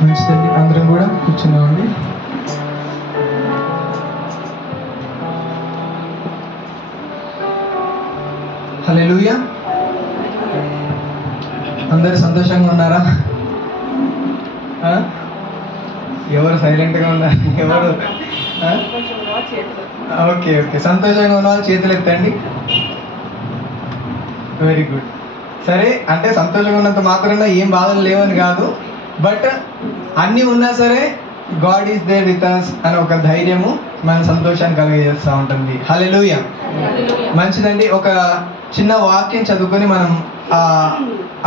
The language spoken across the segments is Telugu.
మంచిదండి, అందరం కూడా కూర్చున్నామండి. హల్లెలూయా. అందరు సంతోషంగా ఉన్నారా? ఎవరు సైలెంట్గా ఉన్నారు? ఎవరు? ఓకే ఓకే, సంతోషంగా ఉన్న వాళ్ళు చేతులు ఎత్తండి. Very good. సరే, అంటే సంతోషంగా ఉన్నంత మాత్రాన ఏం బాధలు లేవని కాదు, బట్ అన్నీ ఉన్నా సరే God is there with us అని ఒక ధైర్యము మన సంతోషాన్ని కలిగజేస్తూ ఉంటుంది. హల్లెలూయా. మంచిదండి, ఒక చిన్న వాక్యం చదువుకొని మనం ఆ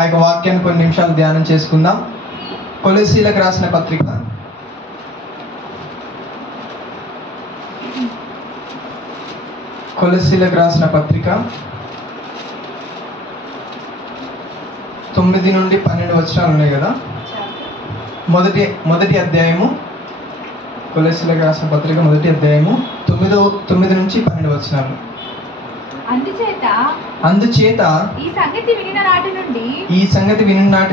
యొక్క వాక్యాన్ని కొన్ని నిమిషాలు ధ్యానం చేసుకుందాం. కొలస్సీలకు రాసిన పత్రిక కొలస్సీలకు రాసిన పత్రిక 9 నుండి 12 వచనాలు ఉన్నాయి కదా. మొదటి అధ్యాయము, కొలస్సీలకు రాసిన పత్రిక 1వ అధ్యాయము 9 నుంచి 12 వచనాలు. అందుచేత ఈ సంగతి వినిన నాటి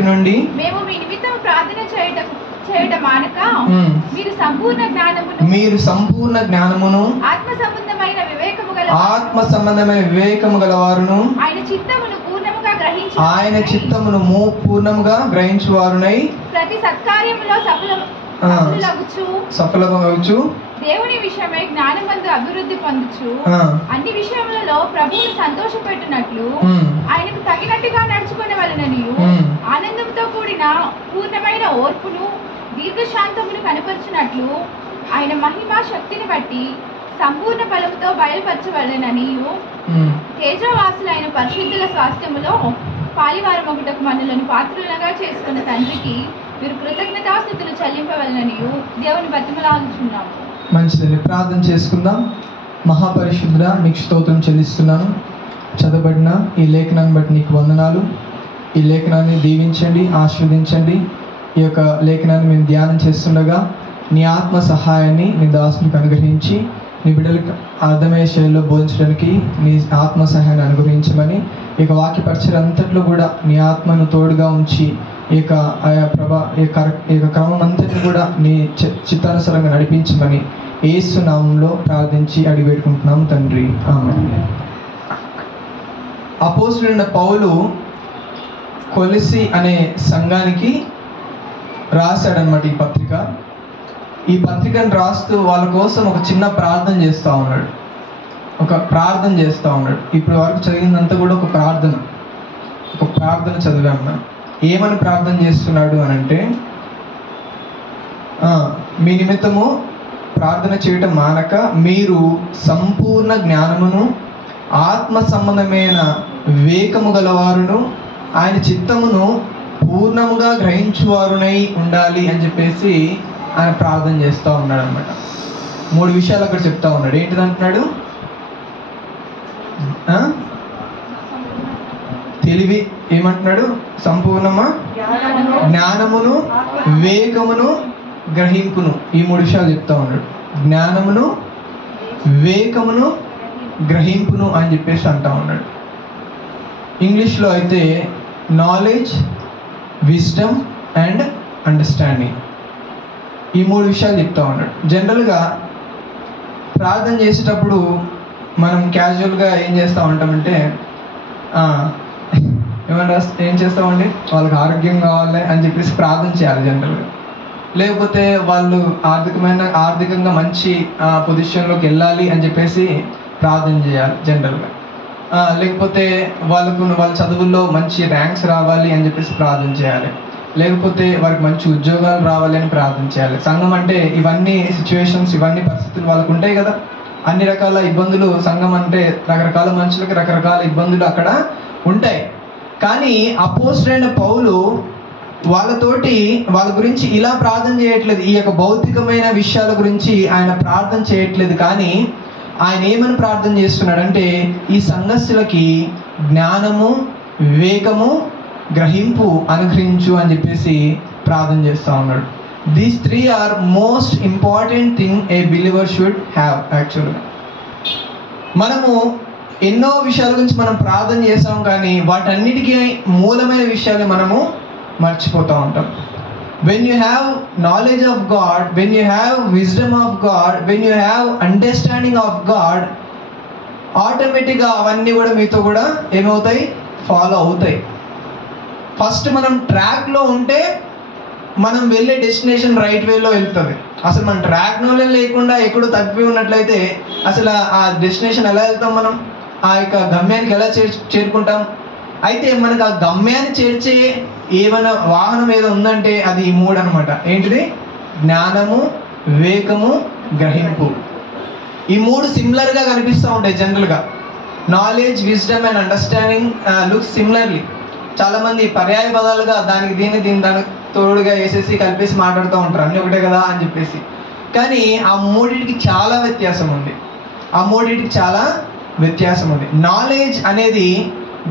నుండి మేము మీ నిమిత్తం ప్రార్థన చేయడం మానక మీరు సంపూర్ణ జ్ఞానమును ఆత్మ సంబంధమైన వివేకము గలవారును ఆయన చిత్తమును పూర్ణముగా గ్రహించువారునై ప్రతి సత్కార్యములో సఫలమగుచు దేవుని విషయమై జ్ఞానమందు అభివృద్ధి పొందుచు అన్ని విషయములలో ప్రభువును సంతోషపెట్టునట్లు ఆయనకు తగినట్టుగా నడుచుకునే వలననియు ఆనందంతో కూడిన పూర్ణమైన ఓర్పును దీర్ఘశాంతమును కనపరచినట్లు ఆయన మహిమా శక్తిని బట్టి సంపూర్ణ బలముతో బయలుపరచవలెననియు తేజవాసులైన పరిశుద్ధుల స్వాస్థ్యములో పాలివారమొకటకు మనలను పాత్రులుగా చేసుకున్న తండ్రికి మీరు కృతజ్ఞతాస్తుతులు చెల్లింపవలననియు దేవుని బతిమలాడుచున్నాము. మంచిదండి, ప్రార్థన చేసుకుందాం. మహాపరిశుద్ధుడా, నీకు స్తోత్రం చెల్లిస్తున్నాను. చదవబడిన ఈ లేఖనాన్ని బట్టి నీకు వందనాలు. ఈ లేఖనాన్ని దీవించండి, ఆశీర్వదించండి. ఈ యొక్క లేఖనాన్ని మేము ధ్యానం చేస్తుండగా నీ ఆత్మ సహాయాన్ని నీ దాసునికి అనుగ్రహించి నీ బిడ్డలకు అర్థమయ్యే శైలిలో బోధించడానికి నీ ఆత్మ సహాయాన్ని అనుగ్రహించమని, ఈ యొక్క వాక్య పరిచయం అంతట్లో కూడా నీ ఆత్మను తోడుగా ఉంచి ఈ యొక్క క్రమం అంతటిని కూడా నీ చిత్తానుసారంగా నడిపించమని యేసు నామంలో ప్రార్థించి అడిగిపెట్టుకుంటున్నాము తండ్రి, ఆమేన్. అపోస్తలుడైన పౌలు కొలస్సీ అనే సంఘానికి రాశాడనమాట ఈ పత్రిక. ఈ పత్రికను రాస్తూ వాళ్ళ కోసం ఒక చిన్న ప్రార్థన చేస్తూ ఉన్నాడు. ఇప్పటి వరకు చదివిందంతా కూడా ఒక ప్రార్థన చదివాము మనం. ఏమని ప్రార్థన చేస్తున్నాడు అని అంటే, మీ నిమిత్తము ప్రార్థన చేయటం మానక మీరు సంపూర్ణ జ్ఞానమును ఆత్మ సంబంధమైన వివేకము గలవారును ఆయన చిత్తమును పూర్ణముగా గ్రహించువారునై ఉండాలి అని చెప్పేసి ఆయన ప్రార్థన చేస్తూ ఉన్నాడు అనమాట. 3 విషయాలు అక్కడ చెప్తా ఉన్నాడు. ఏంటిదంటున్నాడు? తెలివి ఏమంటున్నాడు? సంపూర్ణమా జ్ఞానమును వివేకమును గ్రహింపును. ఈ 3 విషయాలు చెప్తా ఉన్నాడు. జ్ఞానమును వివేకమును గ్రహింపును అని చెప్పేసి అంటా ఉన్నాడు. ఇంగ్లీష్లో అయితే నాలెడ్జ్, విజ్డమ్ అండ్ అండర్స్టాండింగ్, ఈ 3 విషయాలు చెప్తా ఉన్నాడు. జనరల్గా ప్రార్థన చేసేటప్పుడు మనం క్యాజువల్గా ఏం చేస్తూ ఉంటామంటే, ఏం చేస్తామండి, వాళ్ళకి ఆరోగ్యం కావాలి అని చెప్పేసి ప్రార్థన చేయాలి జనరల్గా. లేకపోతే వాళ్ళు ఆర్థికంగా మంచి పొజిషన్లోకి వెళ్ళాలి అని చెప్పేసి ప్రార్థన చేయాలి జనరల్గా. లేకపోతే వాళ్ళ చదువుల్లో మంచి ర్యాంక్స్ రావాలి అని చెప్పేసి ప్రార్థన చేయాలి. లేకపోతే వారికి మంచి ఉద్యోగాలు రావాలి అని ప్రార్థన చేయాలి. సంఘం అంటే ఇవన్నీ సిచ్యువేషన్స్, ఇవన్నీ పరిస్థితులు వాళ్ళకు ఉంటాయి కదా. అన్ని రకాల ఇబ్బందులు, సంఘం అంటే రకరకాల మనుషులకి రకరకాల ఇబ్బందులు అక్కడ ఉంటాయి. కానీ అపోస్తలుడైన పౌలు వాళ్ళ గురించి ఇలా ప్రార్థన చేయట్లేదు. ఈ యొక్క భౌతికమైన విషయాల గురించి ఆయన ప్రార్థన చేయట్లేదు. కానీ ఆయన ఏమని ప్రార్థన చేస్తున్నాడంటే, ఈ సంఘస్థులకి జ్ఞానము, వివేకము, గ్రహింపు అనుగ్రహించు అని చెప్పేసి ప్రార్థన చేస్తూ ఉన్నాడు. These 3 are most important thing a believer should have. యాక్చువల్గా మనము ఎన్నో విషయాల గురించి మనం ప్రార్థన చేస్తాం, కానీ వాటన్నిటికీ మూలమైన విషయాలు మనము మర్చిపోతూ ఉంటాం. when you have knowledge of God, when you have wisdom of God, when you have understanding of God, ఆటోమేటిక్గా అవన్నీ కూడా మీతో కూడా ఏమవుతాయి, ఫాలో అవుతాయి. ఫస్ట్ మనం ట్రాక్లో ఉంటే మనం వెళ్ళే డెస్టినేషన్ రైట్ వేలో వెళ్తుంది. అసలు మనం ట్రాక్లో లేకుండా ఎక్కడో తప్పి ఉన్నట్లయితే అసలు ఆ డెస్టినేషన్ ఎలా వెళ్తాం, మనం ఆ యొక్క గమ్యానికి ఎలా చేరుకుంటాం? అయితే మనకు ఆ గమ్యాన్ని చేర్చే ఏమైనా వాహనం ఏదో ఉందంటే అది ఈ మూడు అనమాట. ఏంటిది? జ్ఞానము, వివేకము, గ్రహింపు. ఈ మూడు సిమిలర్గా కనిపిస్తూ ఉంటాయి జనరల్గా. Knowledge, wisdom and understanding looks similarly. చాలామంది పర్యాయ పదాలుగా దానికి దానికి తోడుగా వేసేసి కలిపేసి మాట్లాడుతూ ఉంటారు, అన్నీ ఒకటే కదా అని చెప్పేసి. కానీ ఆ మూడింటికి చాలా వ్యత్యాసం ఉంది. నాలెడ్జ్ అనేది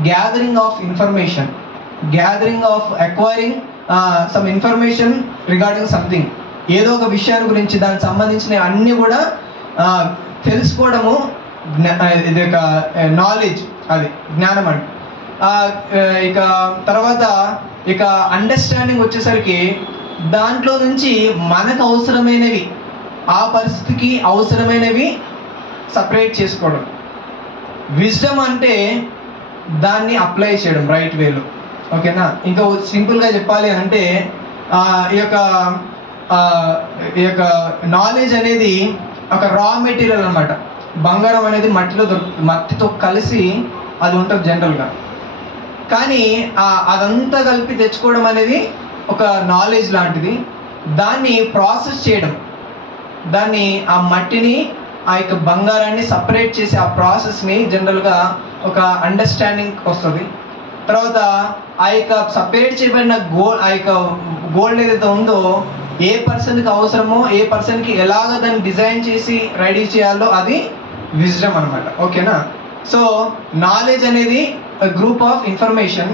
gathering of information, acquiring some information regarding something. ఏదో ఒక విషయాన్ని గురించి దానికి సంబంధించిన అన్నీ కూడా తెలుసుకోవడము ఇది ఒక నాలెడ్జ్, అది జ్ఞానం అంటే. ఇక తర్వాత ఇక అండర్స్టాండింగ్ వచ్చేసరికి దాంట్లో నుంచి మనకు అవసరమైనవి, ఆ పరిస్థితికి అవసరమైనవి సపరేట్ చేసుకోవడం. విజ్డమ్ అంటే దాన్ని అప్లై చేయడం రైట్ వేలో. ఓకేనా? ఇంకా సింపుల్గా చెప్పాలి అంటే ఈ యొక్క నాలెడ్జ్ అనేది ఒక రా మెటీరియల్ అనమాట. బంగారం అనేది మట్టితో కలిసి అది ఉంటుంది జనరల్గా. కానీ అదంతా కలిపి తెచ్చుకోవడం అనేది ఒక నాలెడ్జ్ లాంటిది. దాన్ని ప్రాసెస్ చేయడం, దాన్ని ఆ మట్టిని ఆ యొక్క బంగారాన్ని సపరేట్ చేసి ఆ ప్రాసెస్ని జనరల్గా ఒక అండర్స్టాండింగ్ వస్తుంది. తర్వాత ఆ యొక్క సపరేట్ చేయబడిన గోల్డ్ ఏదైతే ఉందో ఏ పర్సన్కి అవసరమో, ఏ పర్సన్కి ఎలాగ దాన్ని డిజైన్ చేసి రెడీ చేయాలో అది విజ్డమ్ అనమాట. ఓకేనా? సో నాలెడ్జ్ అనేది గ్రూప్ ఆఫ్ ఇన్ఫర్మేషన్,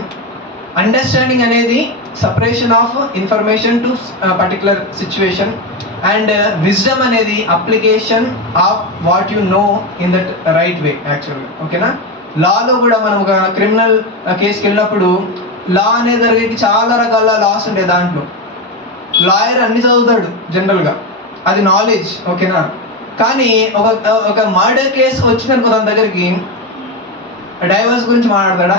అండర్స్టాండింగ్ అనేది separation of information to particular situation, and wisdom అనేది application of what you know in that right way యాక్చువల్గా. ఓకేనా? లాలో కూడా మనం ఒక క్రిమినల్ కేసుకి వెళ్ళినప్పుడు లా అనే జరిగేకి చాలా రకాల లాస్ ఉంటాయి. దాంట్లో లాయర్ అన్ని చదువుతాడు జనరల్గా, అది నాలెడ్జ్. ఓకేనా? కానీ ఒక మర్డర్ కేసు వచ్చిందనుకో దాని దగ్గరికి, డైవర్స్ గురించి మాట్లాడతాడా?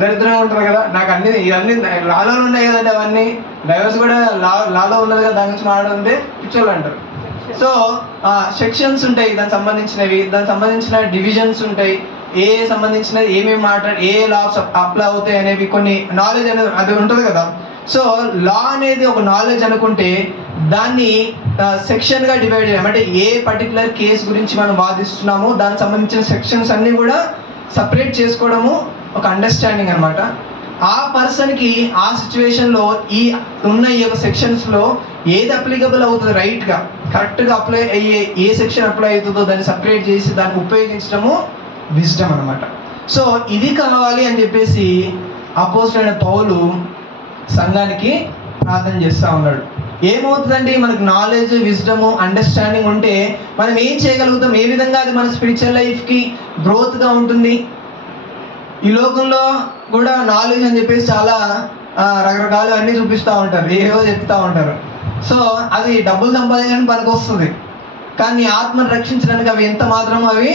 దరిద్రంగా ఉంటుంది కదా. నాకు ఇవన్నీ లాలో ఉన్నాయి కదండి, అవన్నీ డైవర్స్ కూడా లాలో ఉన్నది కదా, దాని గురించి మాట్లాడుతుంటే పిచ్చోళ్ళు అంటారు. సో సెక్షన్స్ ఉంటాయి దానికి సంబంధించిన డివిజన్స్ ఉంటాయి, సంబంధించినది ఏమేమి ఏ లాస్ అప్లై అవుతాయి అనేవి కొన్ని నాలెడ్జ్ అనేది అది ఉంటుంది కదా. సో లా అనేది ఒక నాలెడ్జ్ అనుకుంటే దాన్ని సెక్షన్గా డివైడ్ చేయడం, అంటే ఏ పర్టికులర్ కేసు గురించి మనం వాదిస్తున్నామో దానికి సంబంధించిన సెక్షన్స్ అన్నీ కూడా సపరేట్ చేసుకోవడము ఒక అండర్స్టాండింగ్ అనమాట. ఆ పర్సన్కి ఆ సిచ్యువేషన్లో ఈ యొక్క సెక్షన్స్లో ఏది అప్లికబుల్ అవుతుంది, రైట్గా కరెక్ట్గా అప్లై అయ్యే ఏ సెక్షన్ అప్లై అవుతుందో దాన్ని సపరేట్ చేసి దాన్ని ఉపయోగించడము విజ్డమ్ అనమాట. సో ఇది కావాలి అని చెప్పేసి అపోజిట్ అయిన పౌలు సంఘానికి ప్రార్థన చేస్తూ ఉన్నాడు. ఏమవుతుందండి, మనకు నాలెడ్జ్, విజ్డము, అండర్స్టాండింగ్ ఉంటే మనం ఏం చేయగలుగుతాం, ఏ విధంగా అది మన స్పిరిచువల్ లైఫ్కి గ్రోత్గా ఉంటుంది. ఈ లోకంలో కూడా నాలెడ్జ్ అని చెప్పేసి చాలా రకరకాలు అన్నీ చూపిస్తూ ఉంటారు, ఏవో చెప్తూ ఉంటారు. సో అది డబ్బులు సంపాదించడానికి పనికి వస్తుంది, కానీ ఆత్మను రక్షించడానికి అవి ఎంత మాత్రం అవి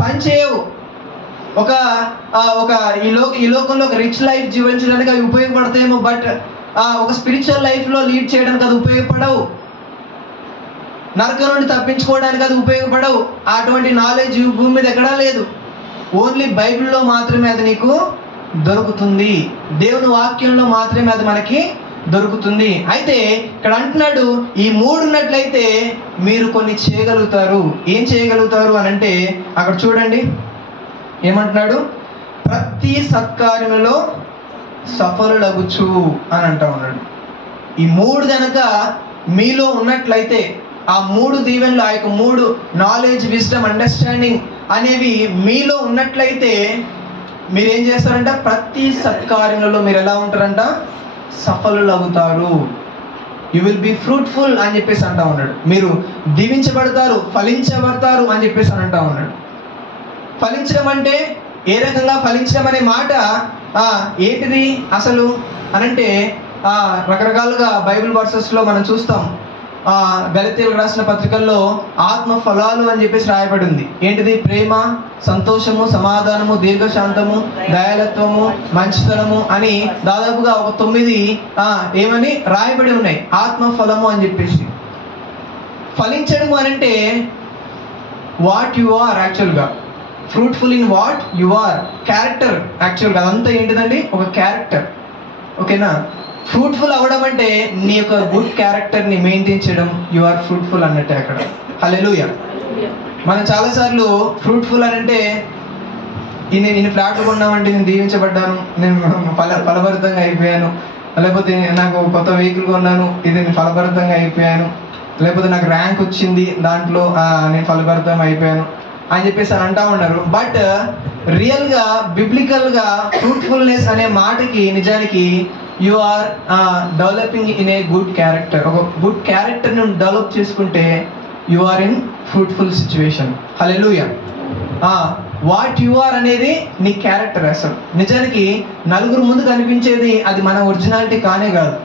పనిచేయవు. ఈ లోకంలో ఒక రిచ్ లైఫ్ జీవించడానికి అవి ఉపయోగపడతాయేమో, బట్ ఒక స్పిరిచువల్ లైఫ్లో లీడ్ చేయడానికి అది ఉపయోగపడవు. నరకం నుండి తప్పించుకోవడానికి అది ఉపయోగపడవు. అటువంటి నాలెడ్జ్ భూమి మీద ఎక్కడా లేదు. ఓన్లీ బైబిల్లో మాత్రమే అది నీకు దొరుకుతుంది, దేవుని వాక్యంలో మాత్రమే అది మనకి దొరుకుతుంది. అయితే ఇక్కడ అంటున్నాడు, ఈ మూడు ఉన్నట్లయితే మీరు కొన్ని చేయగలుగుతారు. ఏం చేయగలుగుతారు అని అంటే అక్కడ చూడండి ఏమంటున్నాడు, ప్రతి సత్కార్యములో సఫలులగుచు అని అంటా ఉన్నాడు. ఈ మూడు గనక మీలో ఉన్నట్లయితే, ఆ మూడు దీవెనలు, ఆ యొక్క మూడు నాలెడ్జ్, విజ్డమ్, అండర్స్టాండింగ్ అనేవి మీలో ఉన్నట్లయితే మీరేం చేస్తారంట, ప్రతి సత్కార్యంలో మీరు ఎలా ఉంటారంట, సఫలులు అవుతారు. యు విల్ బి ఫ్రూట్ఫుల్ అని చెప్పేసి అంటా ఉన్నాడు. మీరు దీవించబడతారు, ఫలించబడతారు అని చెప్పేసి అని అంటా ఉన్నాడు. ఫలించడం అంటే ఏ రకంగా ఫలించడం అనే మాట ఏంటిది అసలు అనంటే, రకరకాలుగా బైబిల్ వర్సెస్లో మనం చూస్తాం. గలతీయులకు రాసిన పత్రికల్లో ఆత్మ ఫలాలు అని చెప్పేసి రాయబడి ఉంది. ఏంటిది? ప్రేమ, సంతోషము, సమాధానము, దీర్ఘశాంతము, దయాలత్వము, మంచితనము అని దాదాపుగా ఒక 9 ఏమని రాయబడి ఉన్నాయి, ఆత్మ ఫలము అని చెప్పేసి. ఫలించడము అని అంటే వాట్ యు ఆర్ యాక్చువల్గా, fruitful in what you are, character యాక్చువల్గా అదంతా ఏంటిదండి? ఒక క్యారెక్టర్. ఓకేనా? ఫ్రూట్ఫుల్ అవ్వడం అంటే నీ యొక్క గుడ్ క్యారెక్టర్ని మెయింటైన్ చేయడం, యు ఆర్ ఫ్రూట్ఫుల్ అన్నట్టే అక్కడ. హల్లెలూయా. మనం చాలాసార్లు ఫ్రూట్ఫుల్ అని అంటే నేను ఫ్లాట్లు కొన్నామంటే నేను దీవించబడ్డాను, నేను ఫలభరితంగా అయిపోయాను, లేకపోతే నాకు కొత్త వెహికల్ కొన్నాను, ఇది నేను ఫలభరితంగా అయిపోయాను, లేకపోతే నాకు ర్యాంక్ వచ్చింది దాంట్లో నేను ఫలభరితం అయిపోయాను అని చెప్పేసి అని అంటూ ఉన్నారు. బట్ రియల్గా బిబ్లికల్గా ఫ్రూట్ఫుల్నెస్ అనే మాటకి నిజానికి you are developing in a good character. ఒక గుడ్ క్యారెక్టర్ని డెవలప్ చేసుకుంటే you are in fruitful situation. Hallelujah. What you are అనేది నీ క్యారెక్టర్. అసలు నిజానికి నలుగురు ముందు కనిపించేది అది మన ఒరిజినాలిటీ కానే కాదు.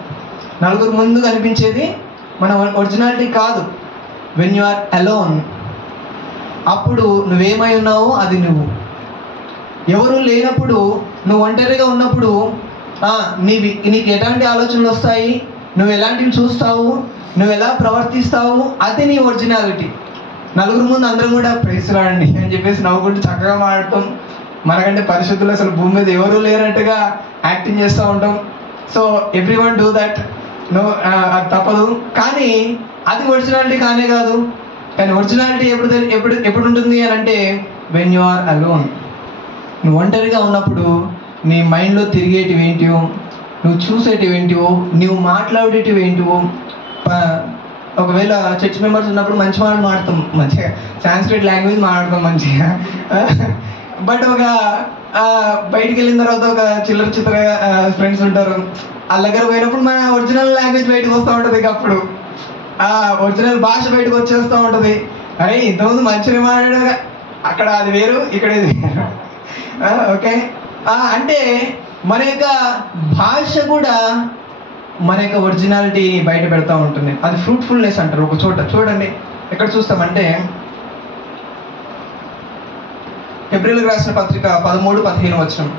నలుగురు ముందు కనిపించేది మన ఒరిజినాలిటీ కాదు. వెన్ యు ఆర్ అలోన్, అప్పుడు నువ్వేమై ఉన్నావో అది నువ్వు. ఎవరు లేనప్పుడు, నువ్వు ఒంటరిగా ఉన్నప్పుడు నీకు ఎలాంటి ఆలోచనలు వస్తాయి, నువ్వు ఎలాంటివి చూస్తావు, నువ్వు ఎలా ప్రవర్తిస్తావు, అది నీ ఒరిజినాలిటీ. నలుగురు ముందు అందరం కూడా ప్రైజ్ రాండి అని చెప్పేసి నవ్వుకుంటూ చక్కగా మాట్లాడతాం. మనకంటే పరిశుద్ధులు అసలు భూమి మీద ఎవరూ లేనట్టుగా యాక్టింగ్ చేస్తూ ఉంటాం. So every one do that. అది తప్పదు. కానీ అది ఒరిజినాలిటీ కానే కాదు. కానీ ఒరిజినాలిటీ ఎప్పుడు ఉంటుంది అని అంటే వెన్ యు ఆర్ అలోన్. నువ్వు ఒంటరిగా ఉన్నప్పుడు నీ మైండ్లో తిరిగేటివి ఏంటివో, నువ్వు చూసేటివి ఏంటివో, నువ్వు మాట్లాడేటివి ఏంటివో. ఒకవేళ చర్చ్ మెంబర్స్ ఉన్నప్పుడు మంచి మాటలు మాట్లాడతాం, మంచిగా సాంస్క్రిట్ లాంగ్వేజ్ మాట్లాడతాం మంచిగా. బట్ ఒక బయటికి వెళ్ళిన తర్వాత ఒక చిల్లర ఫ్రెండ్స్ ఉంటారు, వాళ్ళ దగ్గర పోయినప్పుడు మన ఒరిజినల్ లాంగ్వేజ్ బయటకు వస్తూ ఉంటుంది. అప్పుడు ఒరిజినల్ భాష బయటకు వచ్చేస్తూ ఉంటుంది. అరే ఇంతకుముందు మంచిగా మాట్లాడారు, అక్కడ అది వేరు, ఇక్కడ ఇది వేరు. ఓకే. అంటే మన యొక్క భాష కూడా మన యొక్క ఒరిజినాలిటీ బయట పెడతా ఉంటుంది. అది ఫ్రూట్ఫుల్నెస్ అంటారు. ఒక చోట చూడండి, ఎక్కడ చూస్తామంటే హెబ్రీయులకు రాసిన పత్రిక 13-15 వచనం.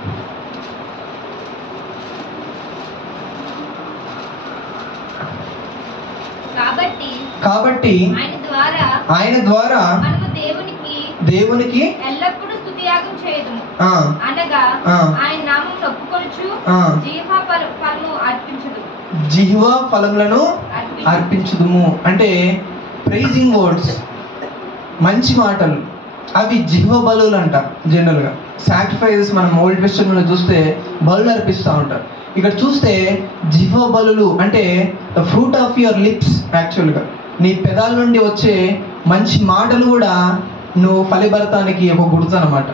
కాబట్టి ఆయన ద్వారా దేవునికి ఎల్లప్పుడూ స్తుతియాగం చేయదుము, అనగా ఆయన నామమును ఒప్పుకొనుచు జిహ్వా ఫలములను అర్పించుదుము. అంటే ప్రైజింగ్ వర్డ్స్, మంచి మాటలు, అవి జిహ్వ బలులు అంట. జనరల్గా సాక్రిఫైజెస్ మనం ఓల్డ్ టెస్టమెంట్లో చూస్తే బలులు అర్పిస్తూ ఉంటారు. ఇక్కడ చూస్తే జిహ్వ బలులు అంటే the fruit of your lips. యాక్చువల్గా నీ పెదాల నుండి వచ్చే మంచి మాటలు కూడా నువ్వు ఫలిభరితానికి ఒక గుర్తు అన్నమాట.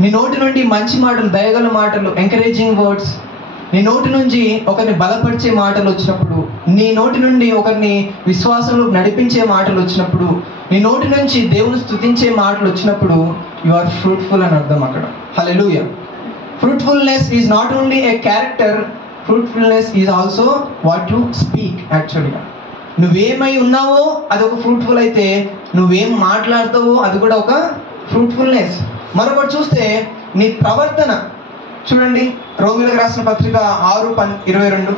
నీ నోటి నుండి మంచి మాటలు, దయగల మాటలు, ఎంకరేజింగ్ వర్డ్స్, నీ నోటి నుంచి ఒకరిని బలపరిచే మాటలు వచ్చినప్పుడు, నీ నోటి నుండి ఒకరిని విశ్వాసంలో నడిపించే మాటలు వచ్చినప్పుడు, నీ నోటి నుంచి దేవుని స్తుతించే మాటలు వచ్చినప్పుడు యు ఆర్ ఫ్రూట్ఫుల్ అని అర్థం అక్కడ. Hallelujah. Fruitfulness is not only a character, fruitfulness is also what you speak. యాక్చువల్గా నువ్వేమై ఉన్నావో అది ఒక ఫ్రూట్ఫుల్ అయితే, నువ్వేం మాట్లాడతావో అది కూడా ఒక ఫ్రూట్ఫుల్నెస్. మరొకటి చూస్తే నీ ప్రవర్తన చూడండి, రోమీయులకు రాసిన పత్రిక 6:22.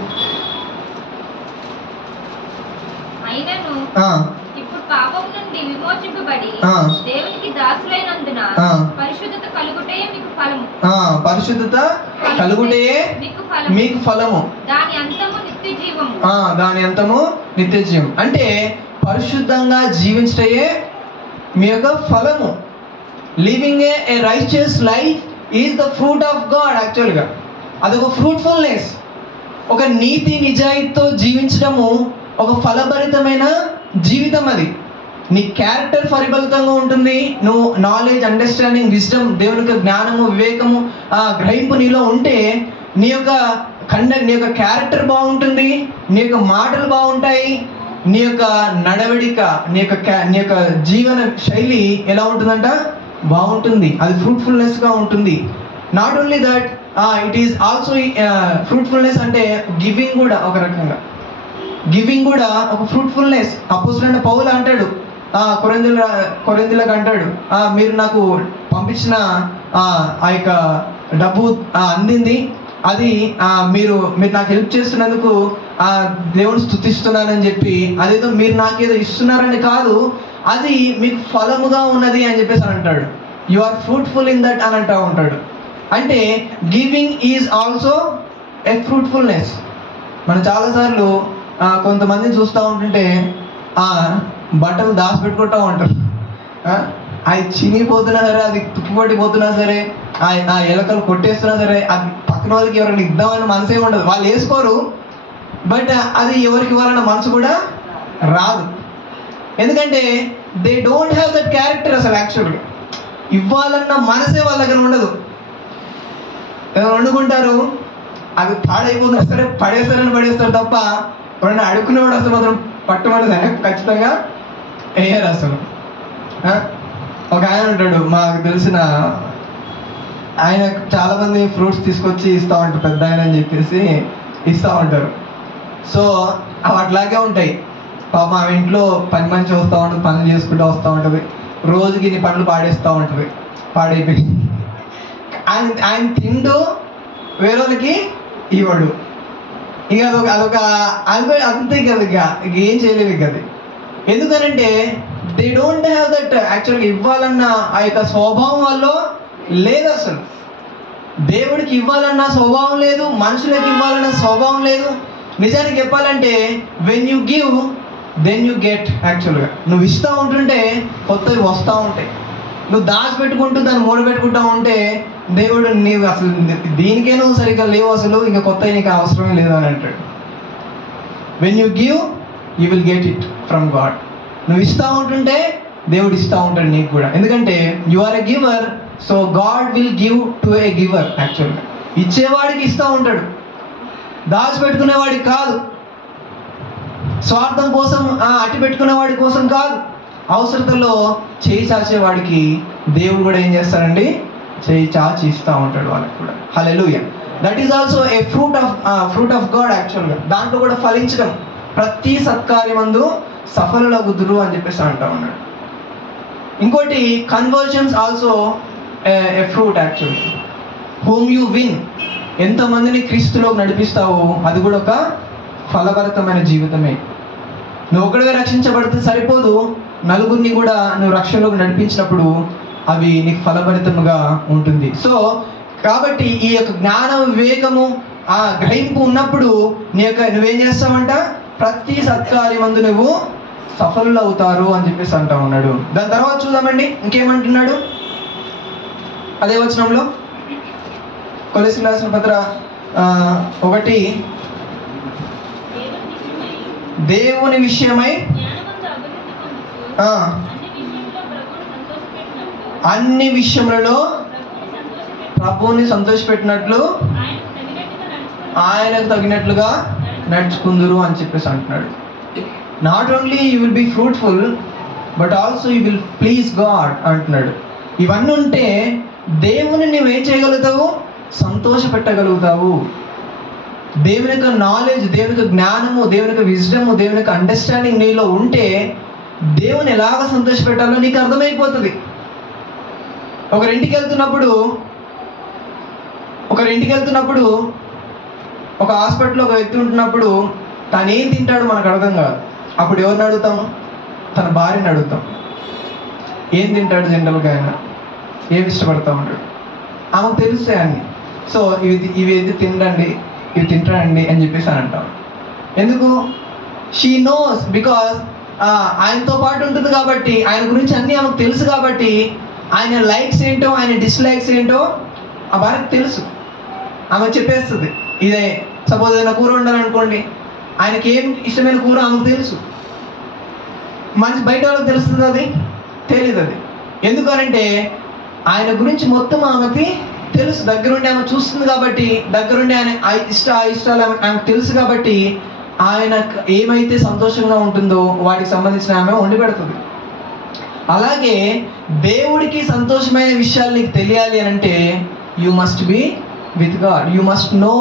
ఇప్పుడు పాపం నుండి విమోచింపబడి దేవునికి దాసులైనందున పరిశుద్ధత కలుగుటే మీకు ఫలము. పరిశుద్ధత కలుగుటే మీకు ఫలము, దాని అంతము నిత్య జీవము. దాని అంతము నిత్య జీవం. అంటే పరిశుద్ధంగా జీవించటయే మీ యొక్క ఫలము. Living a righteous life is the fruit of God. యాక్చువల్గా అదొక ఫ్రూట్ఫుల్నెస్. ఒక నీతి నిజాయితీతో జీవించడము ఒక ఫలభరితమైన జీవితం. అది నీ క్యారెక్టర్ ఫలిభరితంగా ఉంటుంది. నువ్వు నాలెడ్జ్, అండర్స్టాండింగ్, విజ్డమ్, దేవుని యొక్క జ్ఞానము, వివేకము, గ్రహింపు నీలో ఉంటే నీ యొక్క నీ యొక్క క్యారెక్టర్ బాగుంటుంది, నీ యొక్క మాటలు బాగుంటాయి, నీ యొక్క నడవడిక, నీ యొక్క జీవన శైలి ఎలా ఉంటుందంట? బాగుంటుంది. అది ఫ్రూట్ఫుల్నెస్గా ఉంటుంది. Not only that, it is also fruitfulness అంటే గివింగ్ కూడా ఒక రకంగా, గివింగ్ కూడా ఒక ఫ్రూట్ఫుల్నెస్. అపోస్తలుడైన పౌలు అంటాడు కొరింథీయులకు అంటాడు, మీరు నాకు పంపించిన ఆ యొక్క డబ్బు అందింది, అది మీరు నాకు హెల్ప్ చేస్తున్నందుకు దేవుని స్తుతిస్తున్నానని చెప్పి, అదేదో మీరు నాకేదో ఇస్తున్నారని కాదు, అది మీకు ఫలముగా ఉన్నది అని చెప్పేసి అని అంటాడు. You are fruitful in that అని అంటూ ఉంటాడు. అంటే giving is also a fruitfulness. మనం చాలాసార్లు కొంతమందిని చూస్తూ ఉంటుంటే బట్టలు దాచిపెట్టుకుంటూ ఉంటారు. అది చినిగిపోతున్నా సరే, అది తుప్పిపట్టిపోతున్నా సరే, ఆ ఎలకలు కొట్టేస్తున్నా సరే, అది పక్కన వాళ్ళకి ఎవరైనా ఇద్దామని మనసే ఉండదు. వాళ్ళు వేసుకోరు, బట్ అది ఎవరికి ఇవ్వాలన్న మనసు కూడా రాదు. ఎందుకంటే they don't have that character. అసలు యాక్చువల్గా ఇవ్వాలన్న మనసే వాళ్ళ దగ్గర ఉండదు. వండుకుంటారు, అవి పాడైపోతున్నా సరే పడేస్తారు తప్ప ఎవరైనా అడుక్కునేవాడు అసలు మాత్రం పట్టుమని సరే ఖచ్చితంగా వేయరు అసలు. ఒక ఆయన ఉంటాడు, మాకు తెలిసిన ఆయన, చాలామంది ఫ్రూట్స్ తీసుకొచ్చి ఇస్తూ ఉంటారు, పెద్ద ఆయన అని చెప్పేసి ఇస్తూ ఉంటారు. సో అవి అట్లాగే ఉంటాయి. పాపం ఆమె ఇంట్లో పని మంచి వస్తూ ఉంటుంది, పనులు చేసుకుంటూ వస్తూ ఉంటుంది, రోజుకి ఇన్ని పనులు పాడైపోయి ఆయన తింటూ వేరేకి ఇవ్వడు. ఇక అదొక అంతే కదా, ఇక ఏం చేయలేవు ఇక అది. ఎందుకనంటే దే డోంట్ హ్యావ్ దట్ యాక్చువల్గా ఇవ్వాలన్న ఆ యొక్క స్వభావం వాళ్ళు లేదు. అసలు దేవుడికి ఇవ్వాలన్న స్వభావం లేదు, మనుషులకి ఇవ్వాలన్న స్వభావం లేదు. నిజానికి చెప్పాలంటే when you give then you get. యాక్చువల్గా నువ్వు ఇస్తూ ఉంటుంటే కొత్తవి వస్తూ ఉంటాయి. నువ్వు దాచిపెట్టుకుంటూ దాన్ని మూడబెట్టుకుంటూ ఉంటే దేవుడు నీవు అసలు దీనికే నువ్వు సరిగ్గా లేవు, అసలు ఇంకా కొత్త నీకు అవసరమే లేదు అని అంటాడు. When you give you will get it from God. నువ్వు ఇస్తూ ఉంటుంటే దేవుడు ఇస్తూ ఉంటాడు నీకు కూడా. ఎందుకంటే you are a giver, so God will give to a giver. యాక్చువల్గా ఇచ్చేవాడికి ఇస్తూ ఉంటాడు, దాచిపెట్టుకునేవాడికి కాదు, స్వార్థం కోసం అట్టి పెట్టుకునేవాడి కోసం కాదు. అవసరతలో చేయి చాచేవాడికి దేవుడు కూడా ఏం చేస్తాడండి, చేయి చాచి ఇస్తూ ఉంటాడు వాళ్ళకి కూడా. Hallelujah. That is also a fruit of God. యాక్చువల్గా దాంట్లో కూడా ఫలించడం, ప్రతి సత్కార్యమందు సఫలులగుదురు అని చెప్పేసి అంటా ఉన్నాడు. ఇంకోటి conversions also a fruit. Actually whom you win, ఎంతమందిని క్రీస్తులోకి నడిపిస్తావో అది కూడా ఒక ఫలభరితమైన జీవితమే. నువ్వు ఒకటిగా రక్షించబడితే సరిపోదు, నలుగురిని కూడా నువ్వు రక్షణలోకి నడిపించినప్పుడు అవి నీకు ఫలభరితముగా ఉంటుంది. సో కాబట్టి ఈ యొక్క జ్ఞాన వివేకము గ్రహింపు ఉన్నప్పుడు నువ్వేం చేస్తావంట, ప్రతి సత్కార్యమందు నువ్వు సఫలు అవుతారు అని చెప్పేసి అంటా ఉన్నాడు. దాని తర్వాత చూద్దామండి ఇంకేమంటున్నాడు అదే వచనంలో. కొలస్సీయులకు రాసిన పత్రిక 1, దేవుని విషయమై అన్ని విషయములలో ప్రభువుని సంతోషపెట్టినట్లు ఆయనకు తగినట్లుగా నడుచుకుందురు అని చెప్పేసి అంటున్నాడు. Not only you will be fruitful but also you will please God అంటున్నాడు. ఇవన్నీ ఉంటే దేవుని నువ్వేం చేయగలుగుతావు, సంతోషపెట్టగలుగుతావు. దేవుని యొక్క నాలెడ్జ్, దేవుని యొక్క జ్ఞానము, దేవుని యొక్క విజ్డము, దేవుని యొక్క అండర్స్టాండింగ్ నీలో ఉంటే దేవుని ఎలాగ సంతోషపెట్టాలో నీకు అర్థమైపోతుంది. ఒకరింటికి వెళ్తున్నప్పుడు ఒక హాస్పిటల్లో ఒక వ్యక్తి ఉంటున్నప్పుడు తను ఏం తింటాడు మనకు అర్థం కాదు. అప్పుడు ఎవరిని అడుగుతాం, తన భార్యని అడుగుతాం. ఏం తింటాడు జనరల్గా, ఆయన ఏమి ఇష్టపడతా ఉంటాడు, ఆమెకు తెలుస్తాయి అన్ని. సో ఇవి తినండి, ఇవి తింటాడండి అని చెప్పేసి అని అంటాం. ఎందుకు? షీ నోస్, బికాస్ ఆయనతో పాటు ఉంటుంది కాబట్టి, ఆయన గురించి అన్నీ ఆమెకు తెలుసు కాబట్టి, ఆయన లైక్స్ ఏంటో ఆయన డిస్లైక్స్ ఏంటో ఆ భార్యకు తెలుసు. ఆమె చెప్పేస్తుంది. ఇదే సపోజ్ ఏదైనా కూర ఉండాలనుకోండి, ఆయనకి ఏం ఇష్టమైన కూర ఆమెకు తెలుసు. మనిషి బయట వాళ్ళకి తెలుస్తుంది, అది తెలియదు. అది ఎందుకనంటే ఆయన గురించి మొత్తం ఆమెకి తెలుసు, దగ్గరుండి ఆమె చూస్తుంది కాబట్టి, దగ్గరుండి ఆయన ఇష్టాలు ఆమెకు తెలుసు కాబట్టి, ఆయన ఏమైతే సంతోషంగా ఉంటుందో వాటికి సంబంధించిన ఆమె వండి పెడుతుంది. అలాగే దేవుడికి సంతోషమైన విషయాలు నీకు తెలియాలి అని అంటే you must B with God. You must know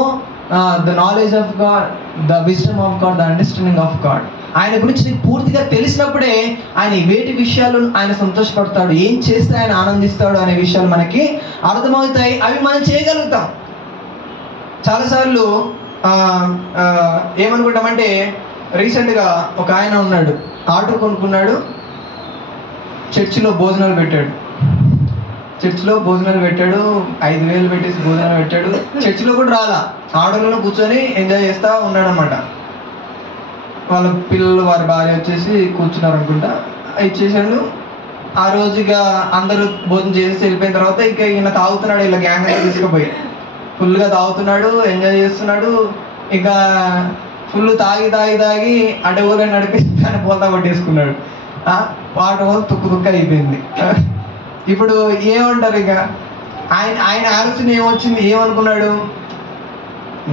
the knowledge of God, the wisdom of God, the understanding of God. ఆయన గురించి నీకు పూర్తిగా తెలిసినప్పుడే ఆయన వేటి విషయాలు ఆయన సంతోషపడతాడు, ఏం చేస్తే ఆయన ఆనందిస్తాడు అనే విషయాలు మనకి అర్థమవుతాయి. అవి మనం చేయగలుగుతాం. చాలాసార్లు ఏమనుకుంటామంటే, రీసెంట్గా ఒక ఆయన ఉన్నాడు, ఆటో కొనుక్కున్నాడు, చర్చిలో భోజనాలు పెట్టాడు. 5,000 పెట్టేసి భోజనాలు పెట్టాడు. చర్చిలో కూడా రాలా, ఆటోలో కూర్చొని ఎంజాయ్ చేస్తూ ఉన్నాడు అనమాట. వాళ్ళ పిల్లలు వారి భార్య వచ్చేసి కూర్చున్నారు అనుకుంటా, ఇచ్చేసాడు. ఆ రోజుగా అందరూ భోజనం చేసి వెళ్ళిపోయిన తర్వాత ఇక ఈయన తాగుతున్నాడు, ఇలా గ్యాంగ్ అయితే తీసుకుపోయి ఫుల్గా తాగుతున్నాడు, ఎంజాయ్ చేస్తున్నాడు. ఇక ఫుల్ తాగి అడవుగా నడిపి దాన్ని పోతా కొట్టేసుకున్నాడు. ఆటో తుక్కు అయిపోయింది. ఇప్పుడు ఏమంటారు, ఇక ఆయన ఆలోచన ఏమనుకున్నాడు,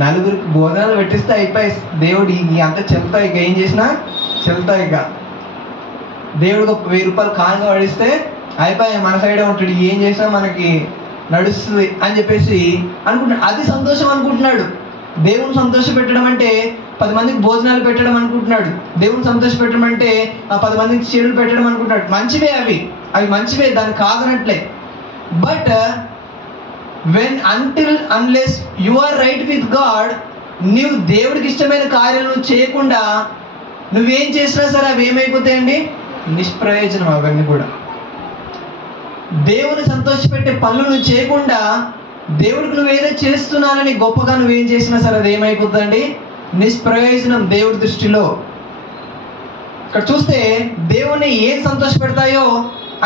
నలుగురికి భోజనాలు పెట్టిస్తే అయిపోయి దేవుడు అంత చెల్తా, ఇక ఏం చేసినా చెల్తా, ఇక దేవుడికి 1,000 రూపాయలు కానుక పడిస్తే అయిపోయి మన సైడే ఉంటాడు, ఏం చేసినా మనకి నడుస్తుంది అని చెప్పేసి అనుకుంటున్నాడు. అది సంతోషం అనుకుంటున్నాడు. దేవుని సంతోష పెట్టడం అంటే 10 మందికి భోజనాలు పెట్టడం అనుకుంటున్నాడు. దేవుని సంతోష పెట్టడం అంటే 10 మందికి చీరలు పెట్టడం అనుకుంటున్నాడు. మంచివే, అవి మంచివే, దాన్ని కాదనట్లే. But unless you are right with God, నువ్వు దేవుడికి ఇష్టమైన కార్యాలను చేయకుండా నువ్వేం చేసినా సరే అవి ఏమైపోతాయండి, నిష్ప్రయోజనం. అవన్నీ కూడా దేవుని సంతోషపెట్టే పనులు నువ్వు చేయకుండా దేవుడికి నువ్వేదో చేస్తున్నానని గొప్పగా నువ్వేం చేసినా సరే అది ఏమైపోతుందండి, నిష్ప్రయోజనం దేవుడి దృష్టిలో. ఇక్కడ చూస్తే దేవుని ఏం సంతోషపెడతాయో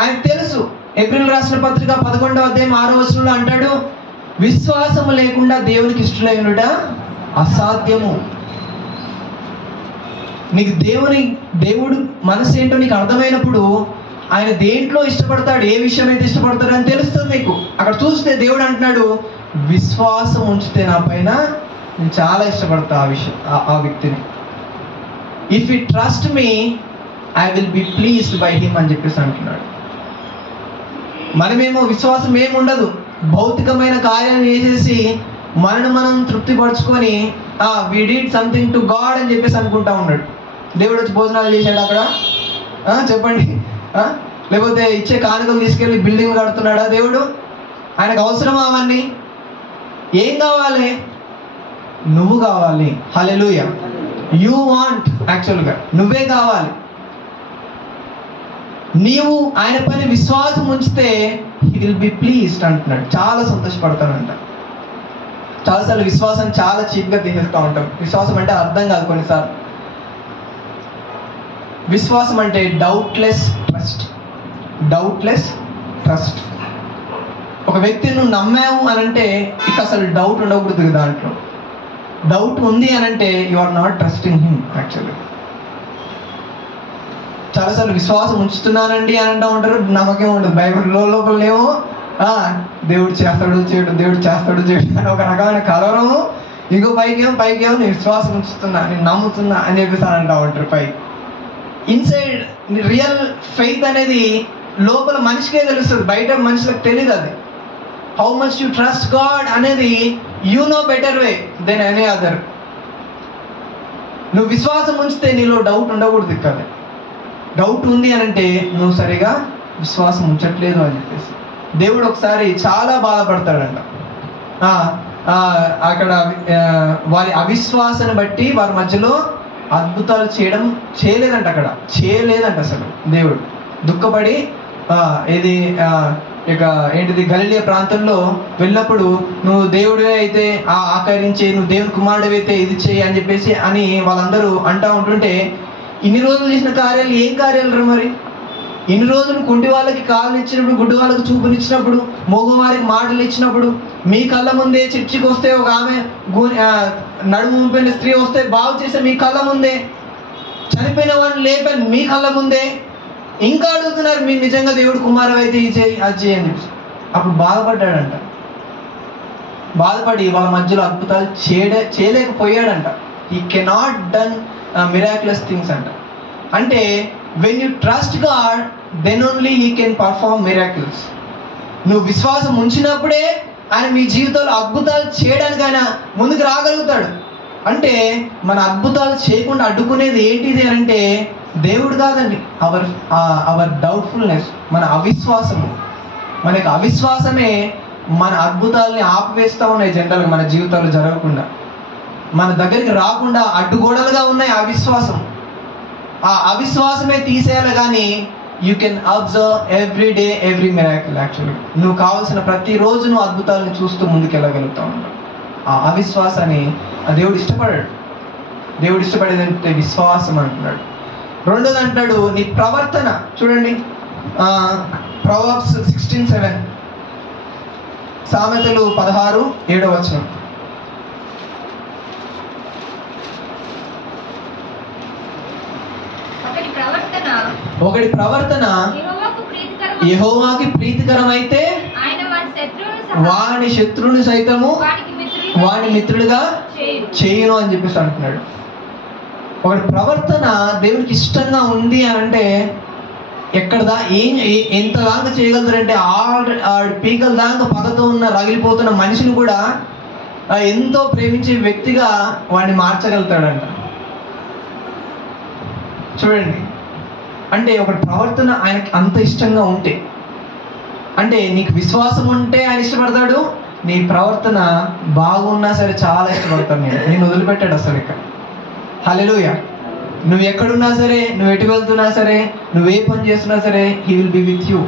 ఆయన తెలుసు. ఏప్రిల్ రాసిన పత్రిక 11వ అధ్యాయం 6వ వచనంలో అంటాడు, విశ్వాసము లేకుండా దేవునికి ఇష్టలై ఉండుట అసాధ్యము. నీకు దేవుడు మనసు ఏంటో నీకు అర్థమైనప్పుడు ఆయన దేంట్లో ఇష్టపడతాడు, ఏ విషయం అయితే ఇష్టపడతాడు అని తెలుస్తుంది నీకు. అక్కడ చూస్తే దేవుడు అంటున్నాడు, విశ్వాసం ఉంచితే నా పైన నేను చాలా ఇష్టపడతా ఆ వ్యక్తిని. If you trust me I will be pleased by him అని చెప్పేసి అంటున్నాడు. మనమేమో విశ్వాసం ఏముండదు, భౌతికమైన కార్యాలు చేసేసి మనం తృప్తిపరచుకొని we did something to God అని చెప్పేసి అనుకుంటా ఉన్నాడు. దేవుడు వచ్చి భోజనాలు చేశాడు అక్కడ, చెప్పండి. లేకపోతే ఇచ్చే కానుకలు తీసుకెళ్ళి బిల్డింగ్ కడుతున్నాడా దేవుడు? ఆయనకు అవసరమా అవన్నీ? ఏం కావాలి? నువ్వు కావాలి. హల్లెలూయా. యూ వాంట్, యాక్చువల్గా నువ్వే కావాలి. నీవు ఆయన పైన విశ్వాసం ఉంచితే హి విల్ బి ప్లీజ్డ్ అంటున్నాడు. చాలా సంతోషపడతానంట. చాలాసార్లు విశ్వాసం చాలా చీప్గా తీసేస్తూ ఉంటాం. విశ్వాసం అంటే అర్థం కాదు కొన్నిసార్లు. విశ్వాసం అంటే డౌట్లెస్ ట్రస్ట్. ఒక వ్యక్తిని నువ్వు నమ్మావు అని అంటే ఇక అసలు డౌట్ ఉండకూడదు. దాంట్లో డౌట్ ఉంది అని అంటే you are not trusting him. Actually చాలాసార్లు విశ్వాసం ఉంచుతున్నానండి అని అంటూ ఉంటారు, నమ్మకం ఉండదు. బైబిల్ లోపలనేమో దేవుడు చేస్తాడు చేయడు అని ఒక రకమైన కలవరము. ఇంకో పైకేమో నేను విశ్వాసం ఉంచుతున్నా, నేను నమ్ముతున్నా అని చెప్పేసి అని అంటూ ఉంటారు. పై ఇన్సైడ్ రియల్ ఫెయిత్ అనేది లోపల మనిషికే తెలుస్తుంది, బయట మనుషులకు తెలియదు. అది how much you trust God అనేది you know better way than any other. నువ్వు విశ్వాసం ఉంచితే నీలో డౌట్ ఉండకూడదు. కదా డౌట్ ఉంది అని అంటే నువ్వు సరిగా విశ్వాసం ఉంచట్లేదు అని చెప్పేసి దేవుడు ఒకసారి చాలా బాధపడతాడంట. అక్కడ వారి అవిశ్వాసాన్ని బట్టి వారి మధ్యలో అద్భుతాలు చేయలేదంట. అక్కడ చేయలేదంట అసలు. దేవుడు దుఃఖపడి ఏంటిది గలిలయ ప్రాంతంలో వెళ్ళినప్పుడు నువ్వు దేవుడివే అయితే ఆకరించి, నువ్వు దేవుని కుమారుడివి అయితే ఇది చేయి అని చెప్పేసి అని వాళ్ళందరూ అంటూ ఉంటుంటే, ఇన్ని రోజులు చేసిన కార్యాలు ఏం కార్యాలు మరి? ఇన్ని రోజులు కుంటి వాళ్ళకి కాళ్ళు ఇచ్చినప్పుడు, గుడ్డి వాళ్ళకి చూపునిచ్చినప్పుడు, మగవారికి మాటలు ఇచ్చినప్పుడు, మీ కళ్ళ ముందే చర్చికి వస్తే ఒక ఆమె నడుము ఉంపిన స్త్రీ వస్తే బాగు చేసే మీ కళ్ళ ముందే, చనిపోయిన వాడిని లేపాను మీ కళ్ళ ముందే, ఇంకా అడుగుతున్నారు మీరు నిజంగా దేవుడు కుమారు అయితే ఇది చేయి అది చేయి అని చెప్పి. అప్పుడు బాధపడ్డాడంట. బాధపడి వాళ్ళ మధ్యలో అద్భుతాలు చేయలేకపోయాడంట. He cannot done miraculous things అంట. అంటే when you trust God then only he can perform miracles. నువ్వు విశ్వాసం ఉంచినప్పుడే ఆయన మీ జీవితంలో అద్భుతాలు చేయడానికి ఆయన ముందుకు రాగలుగుతాడు. అంటే మన అద్భుతాలు చేయకుండా అడ్డుకునేది ఏంటిది అని అంటే దేవుడు కాదండి, అవర్ డౌట్ఫుల్నెస్, మన అవిశ్వాసము. మన యొక్క అవిశ్వాసమే మన అద్భుతాలని ఆపివేస్తూ ఉన్నాయి. జనరల్గా మన జీవితాలు జరగకుండా, మన దగ్గరికి రాకుండా అడ్డుగోడలుగా ఉన్నాయి అవిశ్వాసం. ఆ అవిశ్వాసమే తీసేయాలి. కానీ you can observe every day every miracle. Actually నువ్వు కావాల్సిన ప్రతిరోజు నువ్వు అద్భుతాలను చూస్తూ ముందుకెళ్ళగలుగుతా ఉన్నావు. ఆ అవిశ్వాసాన్ని దేవుడు ఇష్టపడాడు. దేవుడు ఇష్టపడేది అంటే విశ్వాసం అంటున్నాడు. రెండోది అంటున్నాడు నీ ప్రవర్తన. చూడండి ప్రొవర్బ్స్ 16:7, సామెతలు 16:7. ఒకటి ప్రవర్తన యెహోవాకి ప్రీతికరమైతే వాని శత్రువుని సైతము వాని మిత్రుడుగా చేయును అని చెప్పేసి అంటున్నాడు. ఒకటి ప్రవర్తన దేవుడికి ఇష్టంగా ఉంది అని అంటే ఎక్కడదా ఎంత దాకా చేయగలుగుతారంటే ఆడు పీకల దాకా పగతో ఉన్న రగిలిపోతున్న మనిషిని కూడా ఎంతో ప్రేమించే వ్యక్తిగా వాడిని మార్చగలుగుతాడంట. చూడండి, అంటే ఒకటి ప్రవర్తన ఆయనకి అంత ఇష్టంగా ఉంటే, అంటే నీకు విశ్వాసం ఉంటే ఆయన ఇష్టపడతాడు. నీ ప్రవర్తన బాగున్నా సరే చాలా ఇష్టపడతాడు. నేను వదిలిపెట్టాడు అసలు ఇక్కడ. హల్లెలూయా. నువ్వు ఎక్కడున్నా సరే, నువ్వు ఎటు వెళ్తున్నా సరే, నువ్వే పని చేస్తున్నా సరే, he will be with you.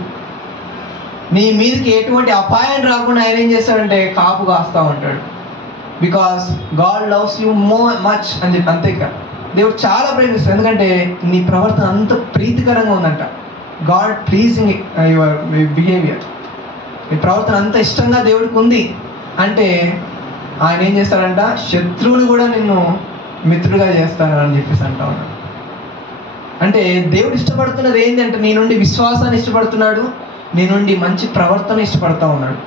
నీ మీదకి ఎటువంటి అపాయం రాకుండా ఆయన ఏం చేస్తాడంటే కాపు కాస్తా ఉంటాడు. Because God loves you much అని చెప్పి. అంతే ఇక దేవుడు చాలా ప్రేమిస్తాడు. ఎందుకంటే నీ ప్రవర్తన అంత ప్రీతికరంగా ఉందంట. God pleasing your behaviour. నీ ప్రవర్తన అంత ఇష్టంగా దేవుడికి ఉంది అంటే ఆయన ఏం చేస్తాడంట, శత్రువుని కూడా నిన్ను మిత్రుడుగా చేస్తాను అని చెప్పేసి అంటా ఉన్నాడు. అంటే దేవుడు ఇష్టపడుతున్నది ఏంటంటే నీ నుండి విశ్వాసాన్ని ఇష్టపడుతున్నాడు, నీ నుండి మంచి ప్రవర్తన ఇష్టపడతా ఉన్నాడు.